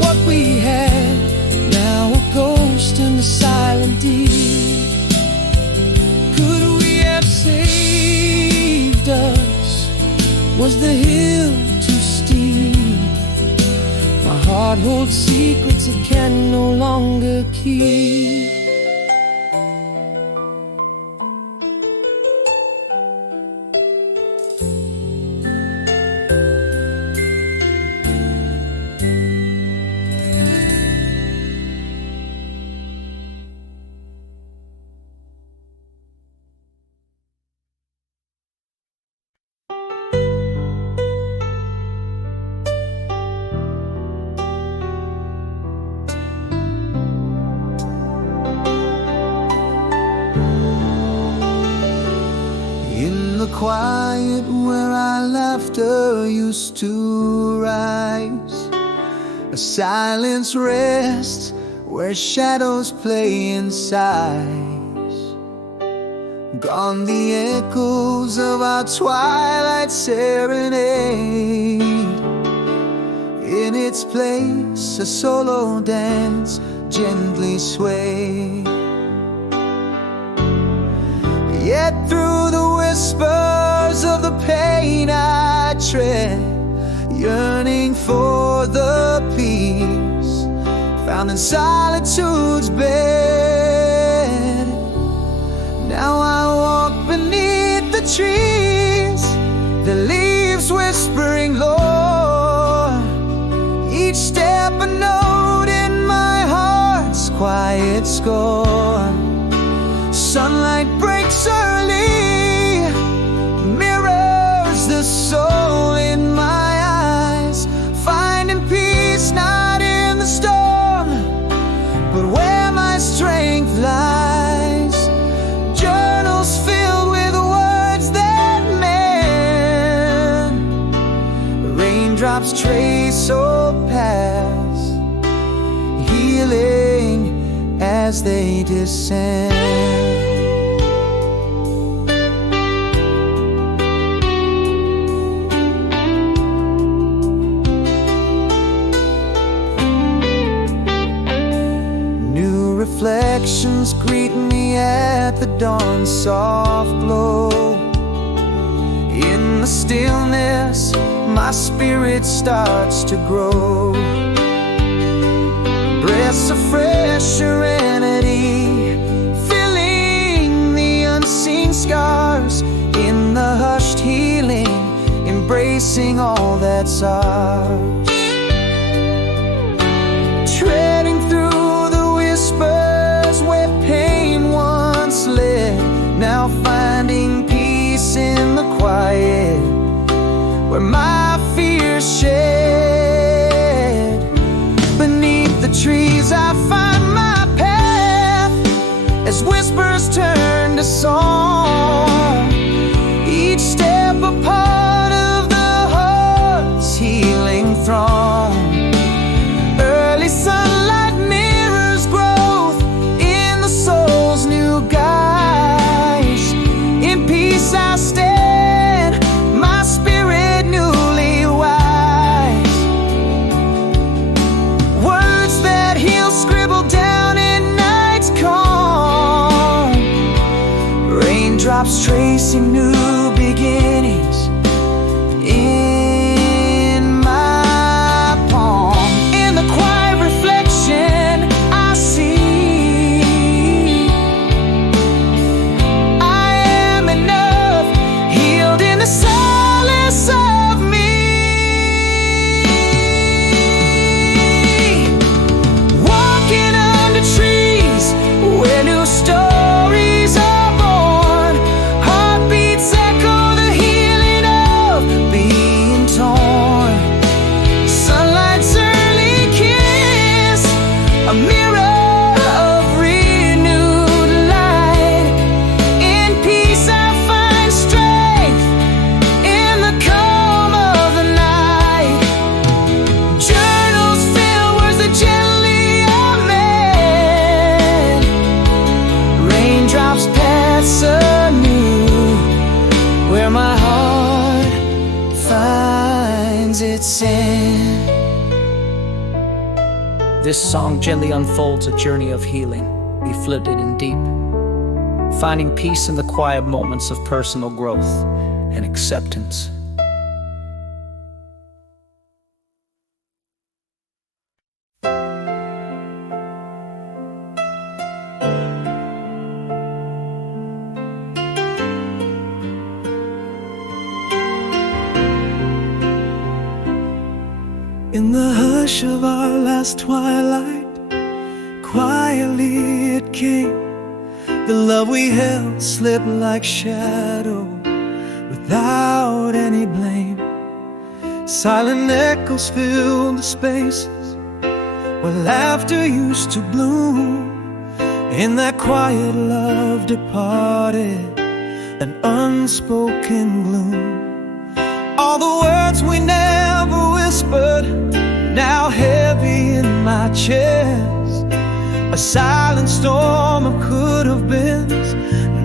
What we had, now a ghost in the silent deep. Could we have saved us? Was the hill too steep? My heart holds secrets it can no longer keep. The quiet where our laughter used to rise, a silence rests where shadows play in sighs. Gone the echoes of our twilight serenade. In its place a solo dance gently sway. Yet through the whispers of the pain I tread, yearning for the peace found in solitude's bed. Now I walk beneath the trees, the leaves whispering low, each step a note in my heart's quiet score. Sunlight breaks early, mirrors the soul in my eyes, finding peace not in the storm, but where my strength lies. Journals filled with words that mend, raindrops trace or pass, healing as they descend. Reflections greet me at the dawn's soft glow. In the stillness, my spirit starts to grow. Breaths of fresh serenity, filling the unseen scars. In the hushed healing, embracing all that's ours. Treading through where pain once led, now finding peace in the quiet, where my fears shed. Beneath the trees I find my path, as whispers turn to song, each step a part of the heart's healing throng. Early sunlight mirrors growth in the soul's new guise. In peace I stand, my spirit newly wise. Words that heal scribbled down in night's calm, raindrops tracing new beginnings in my palm. In the quiet reflection I see I am enough, healed in the solace of me. Walking under trees where new stories are born, heartbeats echo the healing of being torn. Sunlight's early kiss, a mirror of renewed light. In peace I find strength in the calm of the night. Journals fill words that gently amend, raindrops pass anew, where my heart finds its end. This song gently unfolds a journey of healing, beflitted and deep, finding peace in the quiet moments of personal growth and acceptance. In the hush of our last twilight, quietly it came. The love we held slipped like shadow without any blame. Silent echoes filled the spaces where laughter used to bloom. In that quiet love departed, an unspoken gloom. All the words we never whispered, now heavy in my chest. A silent storm of could-have-beens,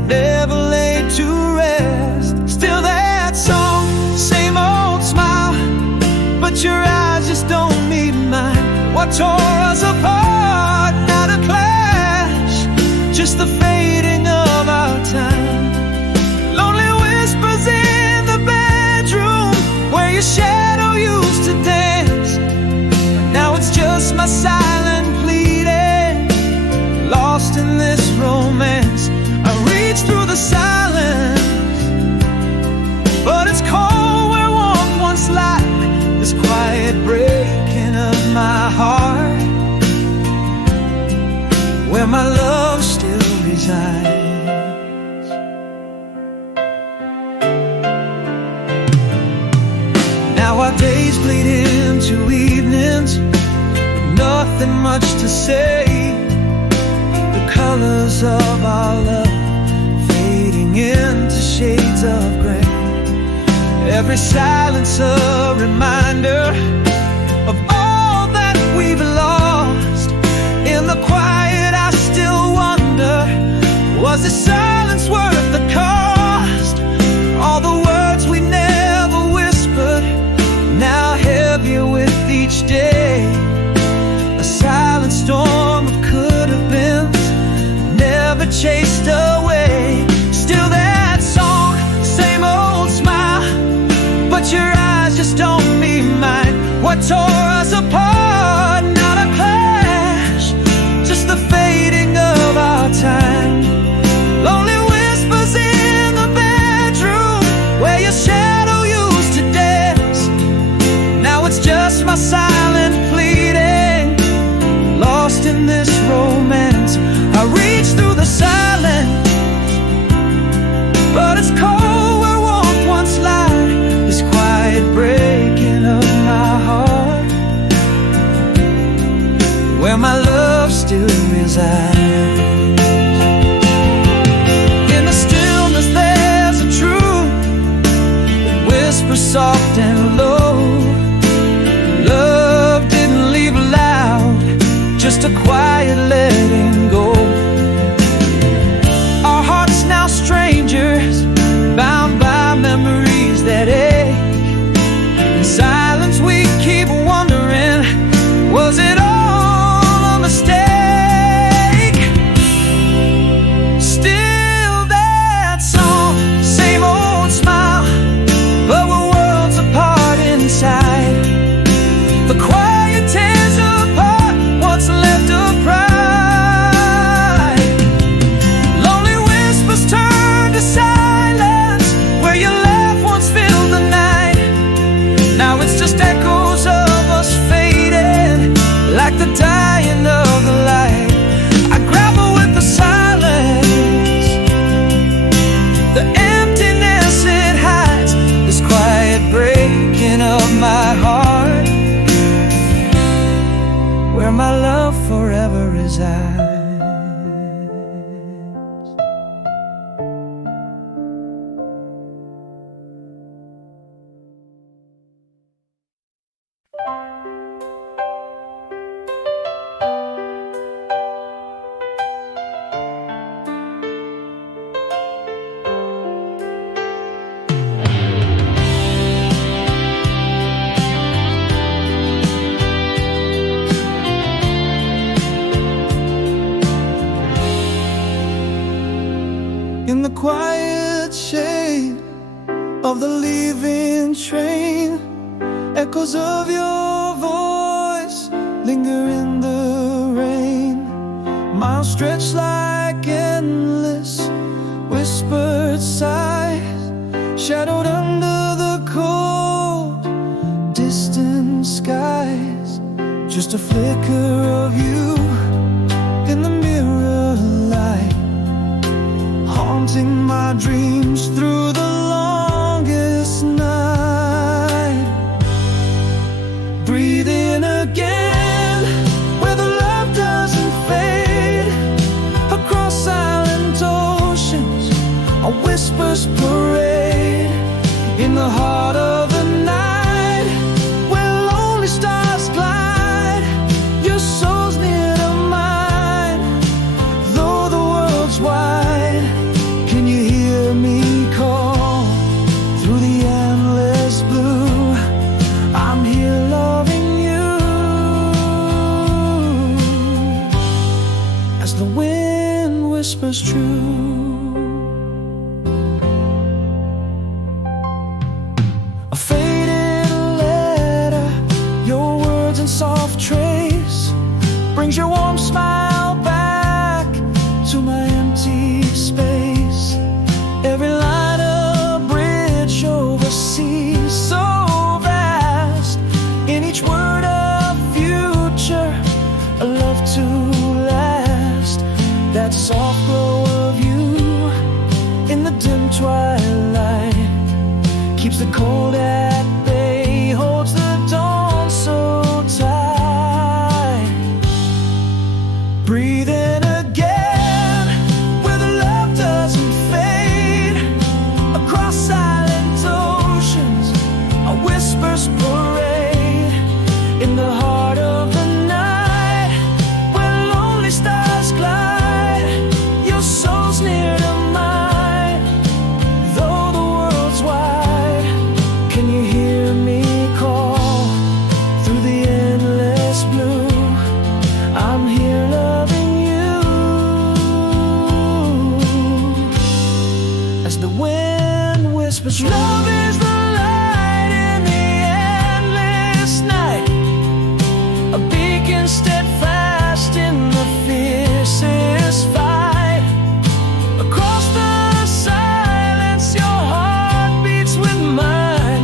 never laid to rest. Still that song, same old smile, but your eyes just don't meet mine. What tore us apart, not a clash, just the fading of our time. shadow used to dance, but now it's just my silent pleading. Lost in this romance, I reach through the silence, but it's cold where warmth once like this quiet breaking of my heart, where my love still resides. Now our days bleed into evenings with nothing much to say. The colors of our love fading into shades of gray. Every silence a reminder of all that we've lost. In the quiet I still wonder, was this silence worth the cost? All the words we never whispered, now heavier with each day. A silent storm of could-have-beens, never chased away. Still that song, same old smile, but your eyes just don't meet mine. What tore us apart? Not a clash, just the fading of our time. Lonely whispers in the bedroom where your shadow used to dance. Now it's just my silent pleading. Lost in this romance, I reach through the silence, but it's cold where warmth once lied. This quiet breaking of my heart, where my love still resides. In the stillness there's a truth that whispers soft and low. Love didn't leave loud, just a quiet letting go. Our hearts now strangers, bound by memories that ache. In silence we keep wondering, was it all a mistake? Still that song, same old smile, but we're worlds apart inside. The quiet tears apart, what's left of pride. Lonely whispers turn to silence where your laugh once filled the night. Now it's just echoes of us fading, like the dying of the light. I grapple with the silence, the emptiness it hides. This quiet breaking of my heart, where my love forever resides. In the quiet shade of the leaving train, echoes of your voice linger in the rain. Miles stretched like endless whispered sighs, shadowed under the cold distant skies. Just a flicker of you in the mirror light, haunting my dreams through the longest night. Breathe in again, where the love doesn't fade. Across silent oceans, a whispers parade. In the heart of the night, where lonely stars glide, your soul's near to mine. Though the world's wide, can you hear me call through the endless blue? I'm here loving you. As the wind whispers true, twilight, keeps the cold at bay, holds the dawn so tight. Breathe in again, where the love doesn't fade. Across silent oceans, our whispers parade. In the heart of the night, where lonely stars glide, your soul's near to mine. Though the world's wide, can you hear me call through the endless blue? I'm here loving you. As the wind whispers, love is the light in the endless night, a beacon steadfast in the fiercest fight. Across the silence, your heart beats with mine.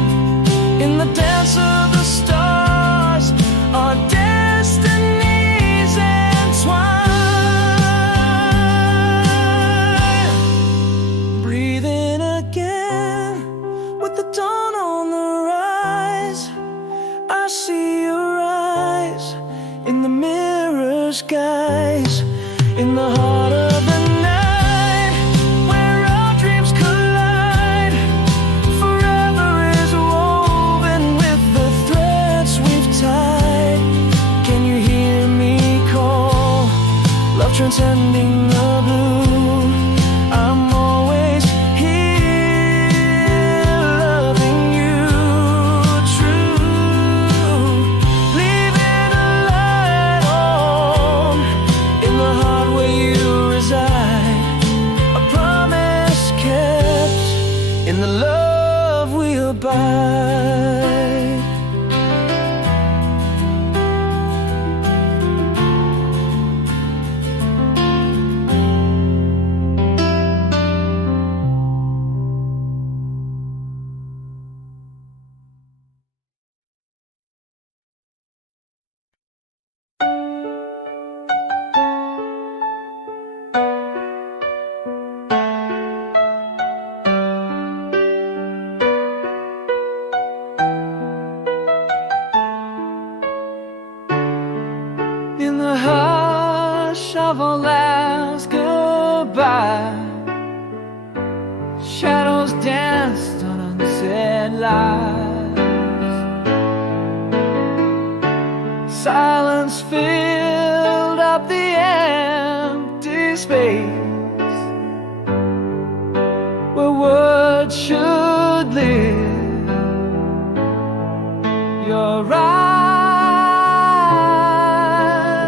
In the dance of the stars, our destinies entwine. Breathe in again, with the dawn on the rise. I see your eyes in the mirror's guise. In the heart of the night, where our dreams collide, forever is woven with the threads we've tied. Can you hear me call? Love transcending the blue. I'm always here, loving you true. Leaving a light on in the heart where you reside. A promise kept in the love we abide. In the hush of our last goodbye, shadows danced on unsaid lies. Silence filled up the empty space where words should live. Your eyes,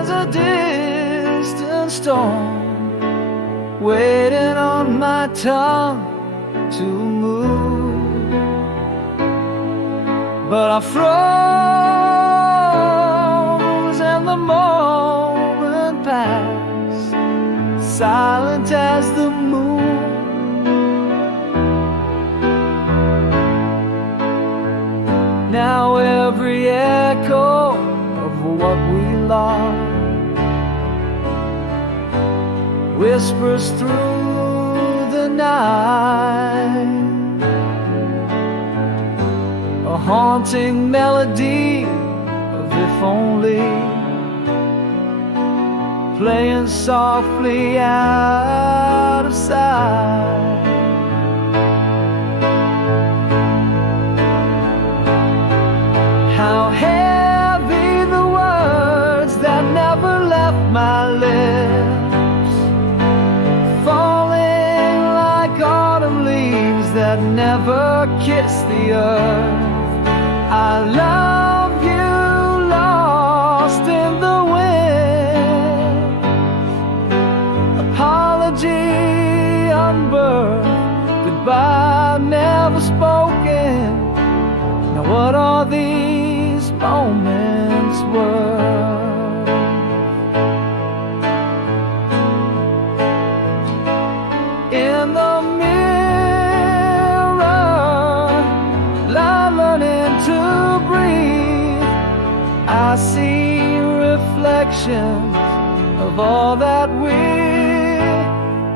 a distant storm, waiting on my tongue to move. But I froze and the moment passed, silent as the moon. Now every echo of what we lost whispers through the night, a haunting melody of if only, playing softly out of sight. How heavy the words that never left my lips, falling like autumn leaves that never kiss the earth. I love you, lost in the wind. Apology unbirthed, goodbye never spoken. Now what are these moments worth? In the mirror, learning to breathe, I see reflections of all that we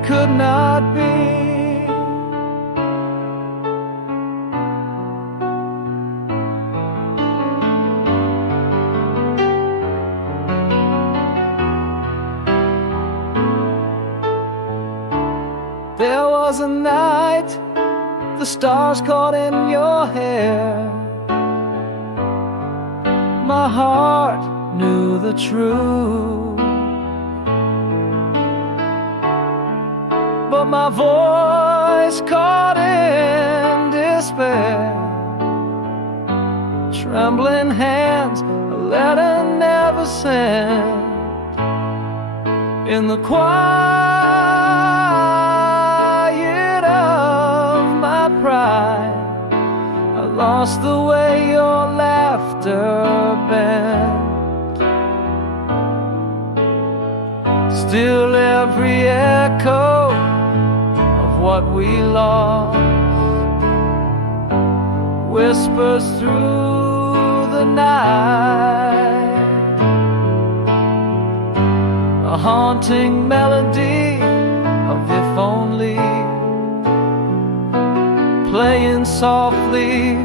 could not be. was a night, the stars caught in your hair. My heart knew the truth, but my voice caught in despair. Trembling hands, a letter never sent. In the quiet of my pride, I lost the way your laughter bent. Still every echo of what we lost whispers through the night, a haunting melody of if only, playing softly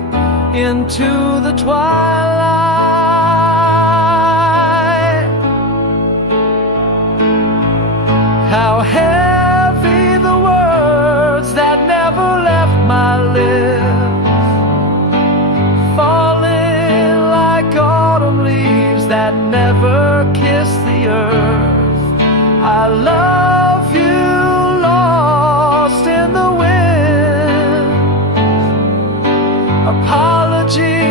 into the twilight. How heavy the words that never left my lips, falling like autumn leaves that never kiss the earth. I love you, lost in the wind. Apology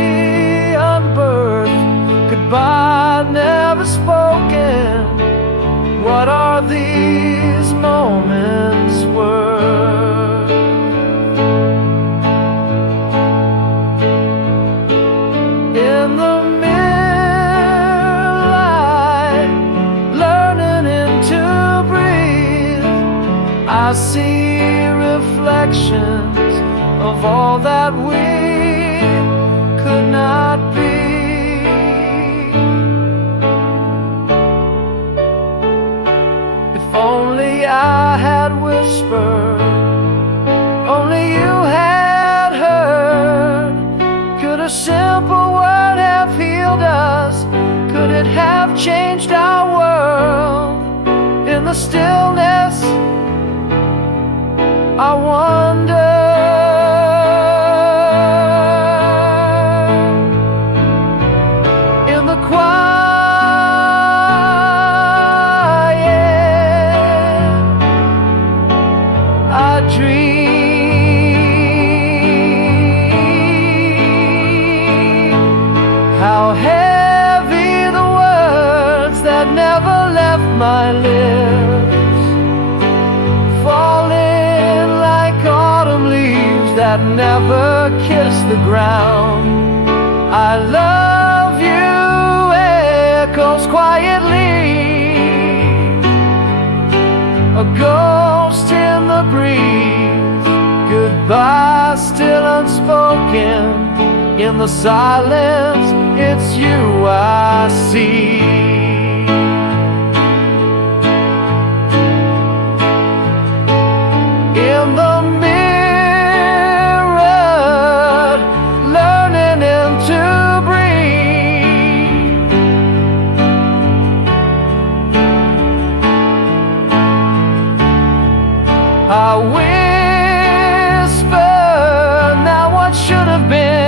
unbirthed, goodbye never spoken. What are these moments worth? In the I see reflections of all that we could not be. If only I had whispered, only you had heard. Could a simple word have healed us? Could it have changed our world? In the stillness I wonder. In the quiet I dream. How heavy the words that never left my lips, falling like autumn leaves that never kiss the ground. I love you echoes quietly, a ghost in the breeze. Goodbye still unspoken. In the silence, it's you I see. In the mirror, learning to breathe. I whisper now what should have been.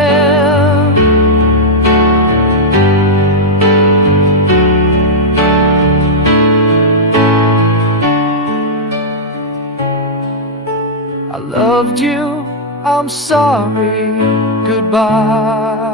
I loved you, I'm sorry, goodbye.